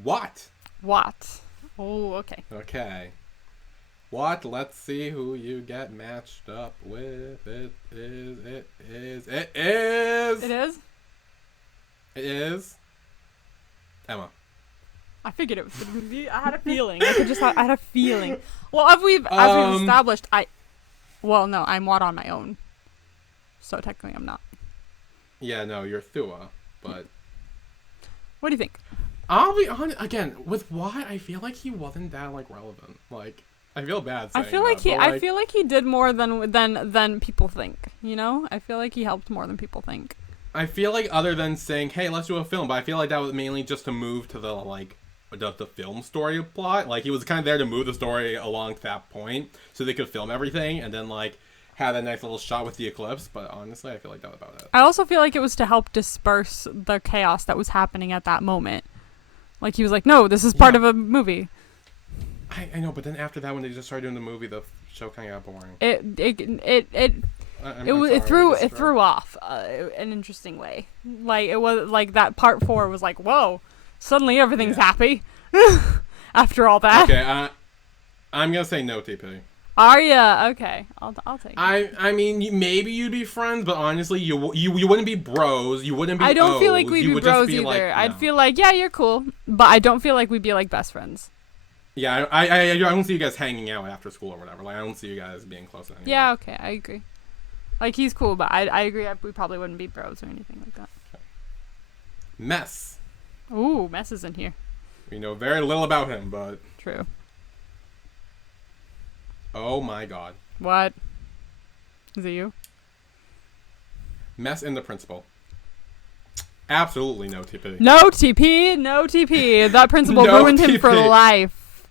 What? Oh, okay. Okay. What? Let's see who you get matched up with. It is Emma. I figured it was gonna be. I had a feeling. I had a feeling. Well, as we've established, no, I'm Watt on my own. So technically, I'm not. Yeah, no, you're Thua, but... What do you think? I'll be honest, again, with Watt, I feel like he wasn't that, relevant. I feel bad saying I feel like he did more than people think, you know? I feel like he helped more than people think. I feel like other than saying, hey, let's do a film, but I feel like that was mainly just to move to the film story plot. He was kind of there to move the story along to that point so they could film everything and then, had a nice little shot with the eclipse, but honestly, I feel like that was about it. I also feel like it was to help disperse the chaos that was happening at that moment. He was like, no, this is part of a movie. I know, but then after that, when they just started doing the movie, the show kind of got boring. It threw off an interesting way. It was that part 4 was whoa, suddenly everything's happy after all that. Okay, I'm gonna say no TP. Are ya? Okay, I'll take it. I mean, maybe you'd be friends, but honestly, you wouldn't be bros. You wouldn't be. I don't feel like we'd be bros be either. I'd feel like, yeah, you're cool, but I don't feel like we'd be best friends. Yeah, I don't see you guys hanging out after school or whatever. I don't see you guys being close anymore. Yeah, okay, I agree. He's cool, but I agree. We probably wouldn't be bros or anything like that. Okay. Mess. Ooh, Mess is in here. We know very little about him, but true. Oh my god. What? Is it you? Mess in the principal. Absolutely no TP. No TP. That principal ruined him for life.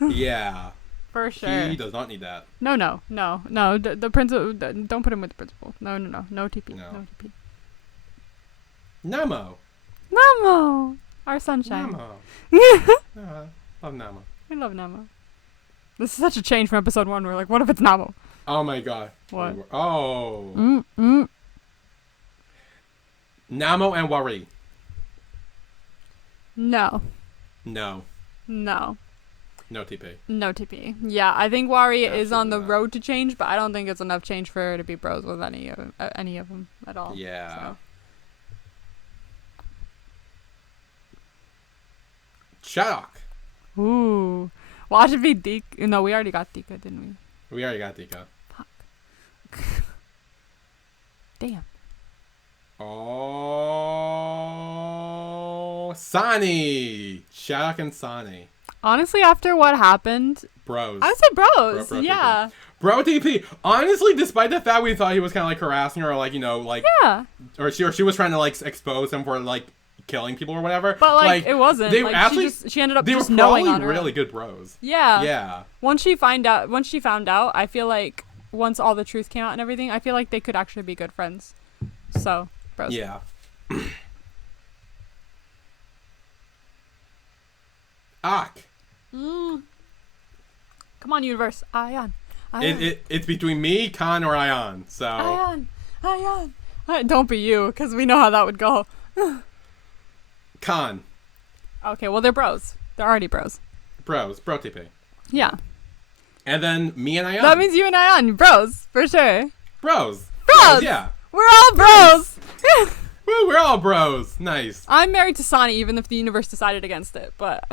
Yeah. For sure. He does not need that. No. The principal. Don't put him with the principal. No. No TP. No TP. Namo. Our sunshine. Namo. Love Namo. We love Namo. This is such a change from episode 1. We're like, what if it's Namo? Oh my god. What? Oh. Namo and Wari. No. No. No. No TP. No TP. Yeah, I think Wari is Absolutely on the not. road to change, but I don't think it's enough change for her to be bros with any of them at all. Yeah. Shadok. So. Ooh. Watch it be Dika. No, we already got Dika, didn't we? We already got Dika. Damn. Oh, Sani. Shadok and Sani. Honestly, after what happened, Bros. I would say bros. Bro yeah. Bro TP. Honestly, despite the fact we thought he was kind of like harassing her or like, you know, like, Yeah. or she was trying to like expose him for like killing people or whatever. But like it wasn't. They like, actually, she ended up they just were knowing probably on her really own. good bros. Yeah. Yeah. Once she found out, I feel like once all the truth came out and everything, I feel like they could actually be good friends. So, bros. Yeah. Ak. Come on, universe. Ion. It's between me, Khan, or Ion. So Ion. Don't be you, because we know how that would go. Khan. Okay, well, they're bros. They're already bros. Bro TP. Yeah. And then me and Ion. That means you and Ion, bros, for sure. Bros. Bros! Yeah. We're all bros! Woo, we're all bros. Nice. I'm married to Sonny, even if the universe decided against it, but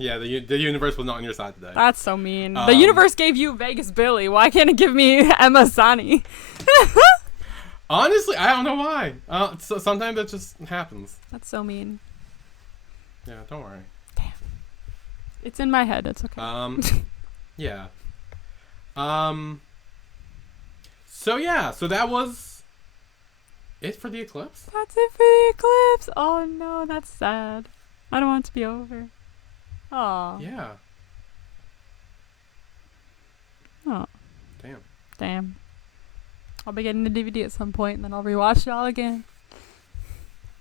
Yeah, the universe was not on your side today. that's so mean. The universe gave you Vegas Billy. Why can't it give me Emma Sonny? Honestly, I don't know why. So sometimes it just happens. That's so mean. Yeah, don't worry. It's in my head. It's okay. Yeah. So that was it for the eclipse. That's it for the eclipse. Oh no, that's sad. I don't want it to be over. Oh. Yeah. Oh. Damn. I'll be getting the DVD at some point, and then I'll rewatch it all again.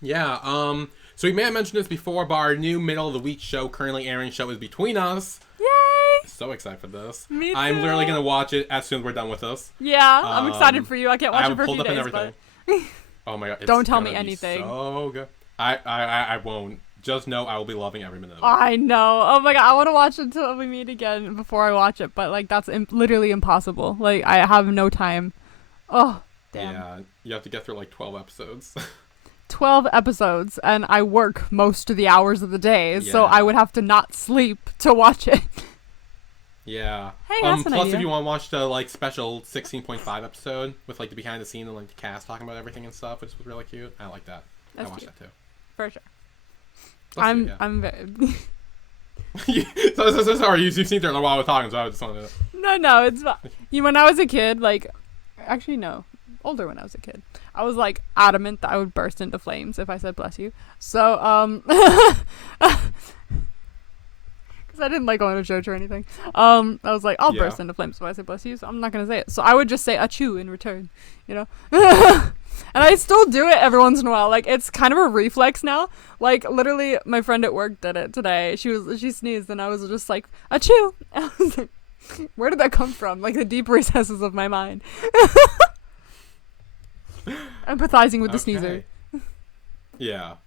Yeah. So we may have mentioned this before, but our new middle of the week show, currently airing show, is Between Us. Yay! So excited for this. Me too. I'm literally gonna watch it as soon as we're done with this. Yeah, I'm excited for you. I can't watch I it have for a pulled few up and days, everything. but Oh my god! It's Don't tell me gonna be anything. So good. I won't. Just know I will be loving every minute of it. I know. Oh my god, I want to watch it until we meet again before I watch it, but like that's literally impossible. Like I have no time. Oh, damn. Yeah, you have to get through like 12 episodes. 12 episodes, and I work most of the hours of the day, so Yeah. I would have to not sleep to watch it. Yeah. Hey, that's an plus idea. if you want to watch the like special 16.5 episode with like the behind the scene and like the cast talking about everything and stuff, which was really cute. I like that. That's I watched cute. that too. For sure. Let's see, I'm very... so sorry, you've seen there while I was talking, so I just wanted to... No, it's fine. When I was a kid, like... Actually, no. Older when I was a kid. I was, like, adamant that I would burst into flames if I said bless you. So, because I didn't like going to church or anything. I was like, I'll burst into flames if I say bless you, so I'm not going to say it. So I would just say achoo in return, you know? And I still do it every once in a while. Like, it's kind of a reflex now. Like, literally, my friend at work did it today. She sneezed, and I was just like, achoo! And I was like, where did that come from? Like, the deep recesses of my mind. Empathizing with the sneezer. Yeah.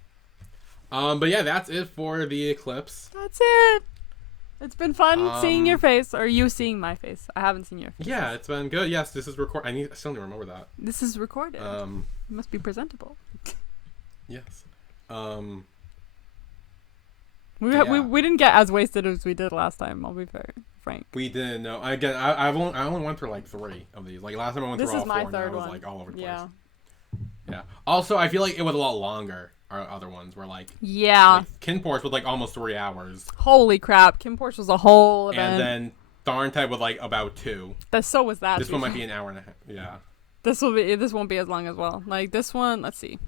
But yeah, that's it for the eclipse. That's it. It's been fun seeing your face, or you seeing my face. I haven't seen your face. Yeah, it's been good. Yes, this is record. I still need to remember that. This is recorded. It must be presentable. Yes. We didn't get as wasted as we did last time. I'll be very frank. We didn't know. Again, I only went through like 3 of these. Like last time I went This through is all my 4, and third I was one. like all over the place. Yeah. Yeah. Also, I feel like it was a lot longer. Our other ones were like Yeah. Kinporch was like almost 3 hours, Holy crap! Kim Porsche was a whole event. and then Tharn Type was like about 2. So was that. This too. one might be an hour and a half. Yeah. This won't be as long as well. Like this one. Let's see.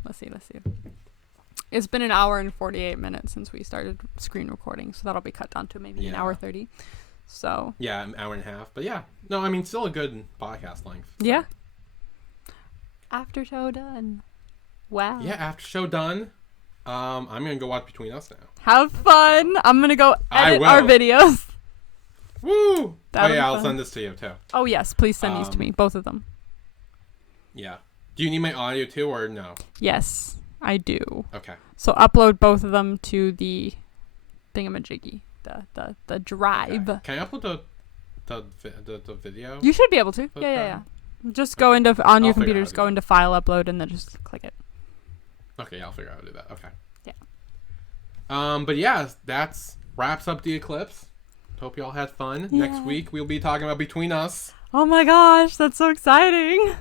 It's been an hour and 48 minutes since we started screen recording, so that'll be cut down to maybe an hour 30. So. Yeah, an hour and a half. But yeah, no, I mean still a good podcast length. So. Yeah. After show done. Wow. Yeah, after show done. I'm gonna go watch Between Us now. Have fun. I'm gonna go I edit will. our videos. Woo! That'll Oh be yeah, I'll fun. send this to you too. Oh yes, please send these to me, both of them. Yeah. Do you need my audio too, or no? Yes, I do. Okay. So upload both of them to the thingamajiggy, the drive. Okay. Can I upload the video? You should be able to. Yeah. Just go into on your computer. Just go into file upload and then just click it. Okay, yeah, I'll figure out how to do that. Okay. Yeah. But yeah, that's wraps up the Eclipse. Hope y'all had fun. Yeah. Next week we'll be talking about Between Us. Oh my gosh, that's so exciting.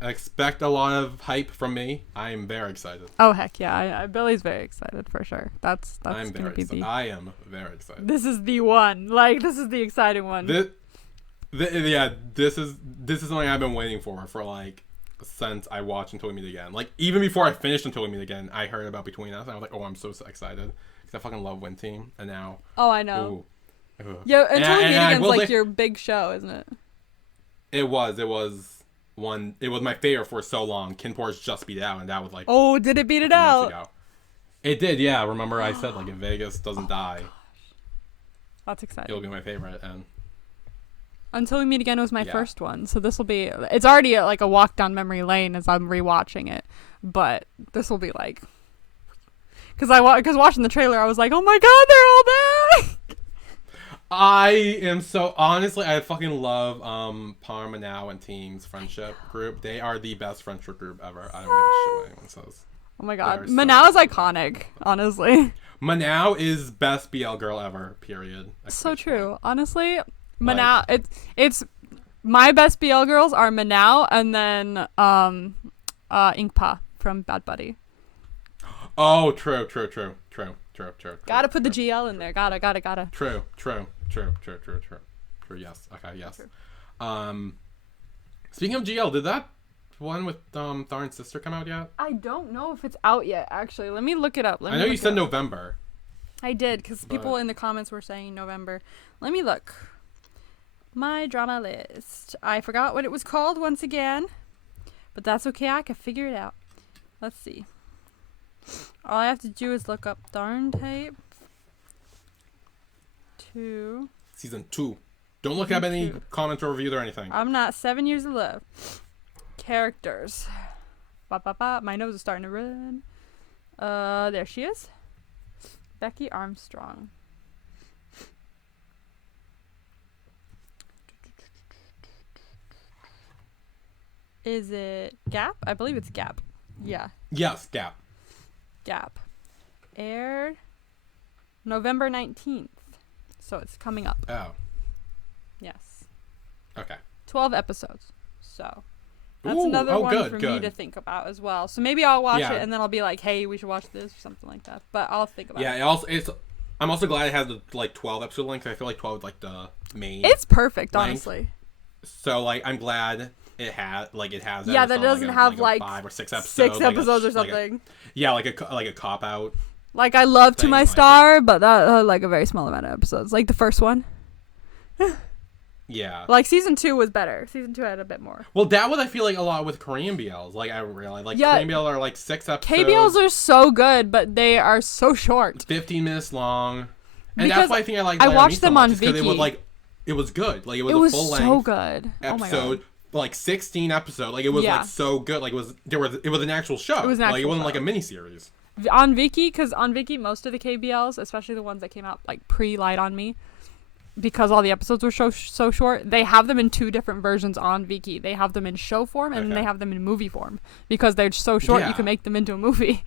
Expect a lot of hype from me. I am very excited. Oh heck yeah, Billy's very excited for sure. That's I'm gonna very be excited. I am very excited. This is the one. Like this is the exciting one. This is something I've been waiting for like since I watched Until We Meet Again. Like even before I finished Until We Meet Again, I heard about Between Us and I was like, oh, I'm so excited because I fucking love Win Team. And now, oh, I know. Ooh. Yeah, Until We Meet Again's like say, your big show, isn't it? It was my favorite for so long. Kinpor's just beat out, and that was like. Oh, did it beat it out? Ago. It did, yeah. Remember, I said like if Vegas doesn't die, that's exciting. It'll be my favorite, and. Until We Meet Again was my first one, so this will be. It's already like a walk down memory lane as I'm rewatching it, but this will be like. Because watching the trailer, I was like, oh my god, they're all back. I am so honestly, I fucking love Parma Now and Team's friendship group. They are the best friendship group ever. I don't give a shit what anyone says. Oh my god, So Manao is iconic, honestly. Manao is best BL girl ever. Period. So true, honestly. Manao, it's my best BL girls are Manao and then Inkpa from Bad Buddy. Oh, true. Gotta put the GL in there. Gotta. True. Yes. Okay. Yes. True. Speaking of GL, did that one with Tharn's sister come out yet? I don't know if it's out yet. Actually, let me look it up. I know you said November. I did because people in the comments were saying November. Let me look. My drama list. I forgot what it was called once again, but that's okay. I can figure it out. Let's see. All I have to do is look up Tharn Tape 2. Season 2. Don't look up any comments or reviews or anything. I'm not 7 years of love. Characters. My nose is starting to run. There she is. Becky Armstrong. Is it Gap? I believe it's Gap. Yeah. Yes, Gap. Gap. Aired November 19th. So it's coming up. Oh. Yes. Okay. 12 episodes. So that's another one for me to think about as well. So maybe I'll watch it and then I'll be like, hey, we should watch this or something like that. But I'll think about it. Yeah, I'm also glad it has the 12 episode length. I feel like 12 is like the main. It's perfect, length. Honestly. So like I'm glad it has that. Yeah, that doesn't have like 5 or 6 episodes. 6 episodes or something. Like a cop out. Like I love To My Star, but that like a very small amount of episodes. Like the first one. Yeah. Like season 2 was better. Season 2 had a bit more. Well, that was I feel like a lot with Korean BLs. Like I realized, Korean BL are like 6 episodes. KBLs are so good, but they are so short. 15 minutes long, and because that's why I think I like. I watched them on Viki. It was good. Like it was a full length. So good. Episode. Oh my God. Like 16 episodes. Like it was like so good. Like it was an actual show. It was an actual it wasn't like a mini series. On Viki, because on Viki, most of the KBLs, especially the ones that came out like pre-Light on Me, because all the episodes were so short, they have them in 2 different versions on Viki. They have them in show form and then they have them in movie form because they're so short. You can make them into a movie.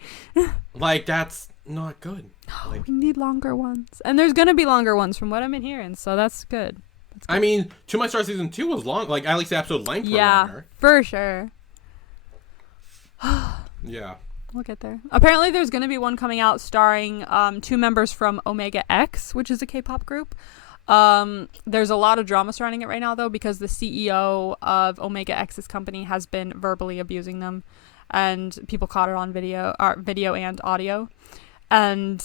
Like that's not good. Like, we need longer ones, and there's gonna be longer ones from what I've been hearing, so that's good. I mean, To My Star season 2 was long. Like at least the episode length was longer. For sure. Yeah. We'll get there. Apparently, there's going to be one coming out starring 2 members from Omega X, which is a K-pop group. There's a lot of drama surrounding it right now, though, because the CEO of Omega X's company has been verbally abusing them, and people caught it on video and audio, and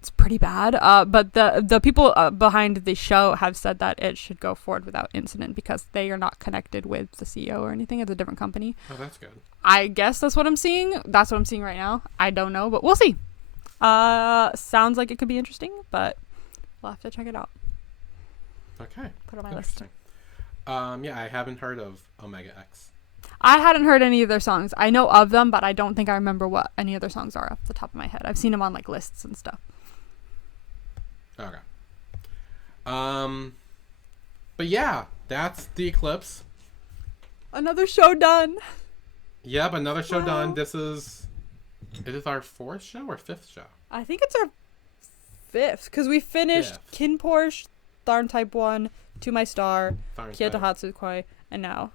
it's pretty bad. But the people behind the show have said that it should go forward without incident because they are not connected with the CEO or anything. It's a different company. Oh, that's good. I guess that's what I'm seeing. That's what I'm seeing right now. I don't know, but we'll see. Sounds like it could be interesting, but we'll have to check it out. Okay. Put on my list. Interesting. Yeah, I haven't heard of Omega X. I hadn't heard any of their songs. I know of them, but I don't think I remember what any of their songs are off the top of my head. I've seen them on like lists and stuff. Okay. But yeah, that's the Eclipse. Another show done. Yep, another show Wow. done. Is this our 4th show or 5th show? I think it's our 5th because we finished 5th. Kin Porsche, Tharn Type 1, To My Star, Sorry, Kyoto sorry. Hatsukoi, and now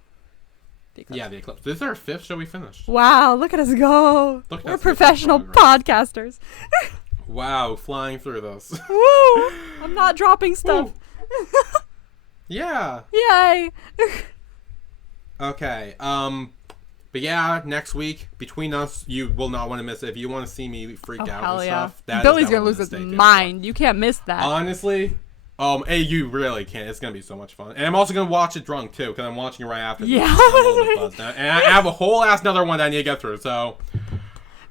the Eclipse. Yeah, the Eclipse. This is our 5th show we finished. Wow, look at us go. Look at We're us making professional progress. podcasters. Wow, flying through this. Woo! I'm not dropping stuff. Yeah. Yay! Okay. But yeah, next week between us, you will not want to miss it. If you want to see me freak out Hell and yeah. stuff, that Billy's is gonna lose his mind. You can't miss that. Honestly, hey, you really can't. It's gonna be so much fun, and I'm also gonna watch it drunk too, because I'm watching it right after. Yeah. This. I'm a little bit buzzed now. And I have a whole ass another one that I need to get through. So,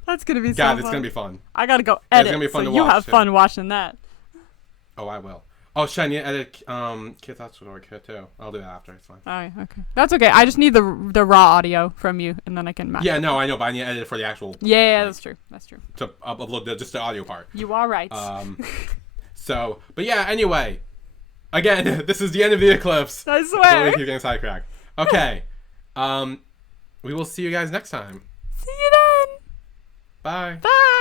That's gonna be so God, fun. it's gonna be fun. I gotta go edit. gonna be fun so to you watch, have too. fun watching that. Oh, I will. Oh, shit, I need to edit Kid Tatsuo Kid too. I'll do that after. It's fine. Alright, okay. That's okay. I just need the raw audio from you, and then I can match. Yeah, no, I know, but I need to edit it for the actual Yeah, that's true. That's true. to upload just the audio part. You are right. So, but yeah, anyway. Again, this is the end of the Eclipse. I Don't swear. keep getting sidetracked. Okay. We will see you guys next time. See you then. Bye. Bye.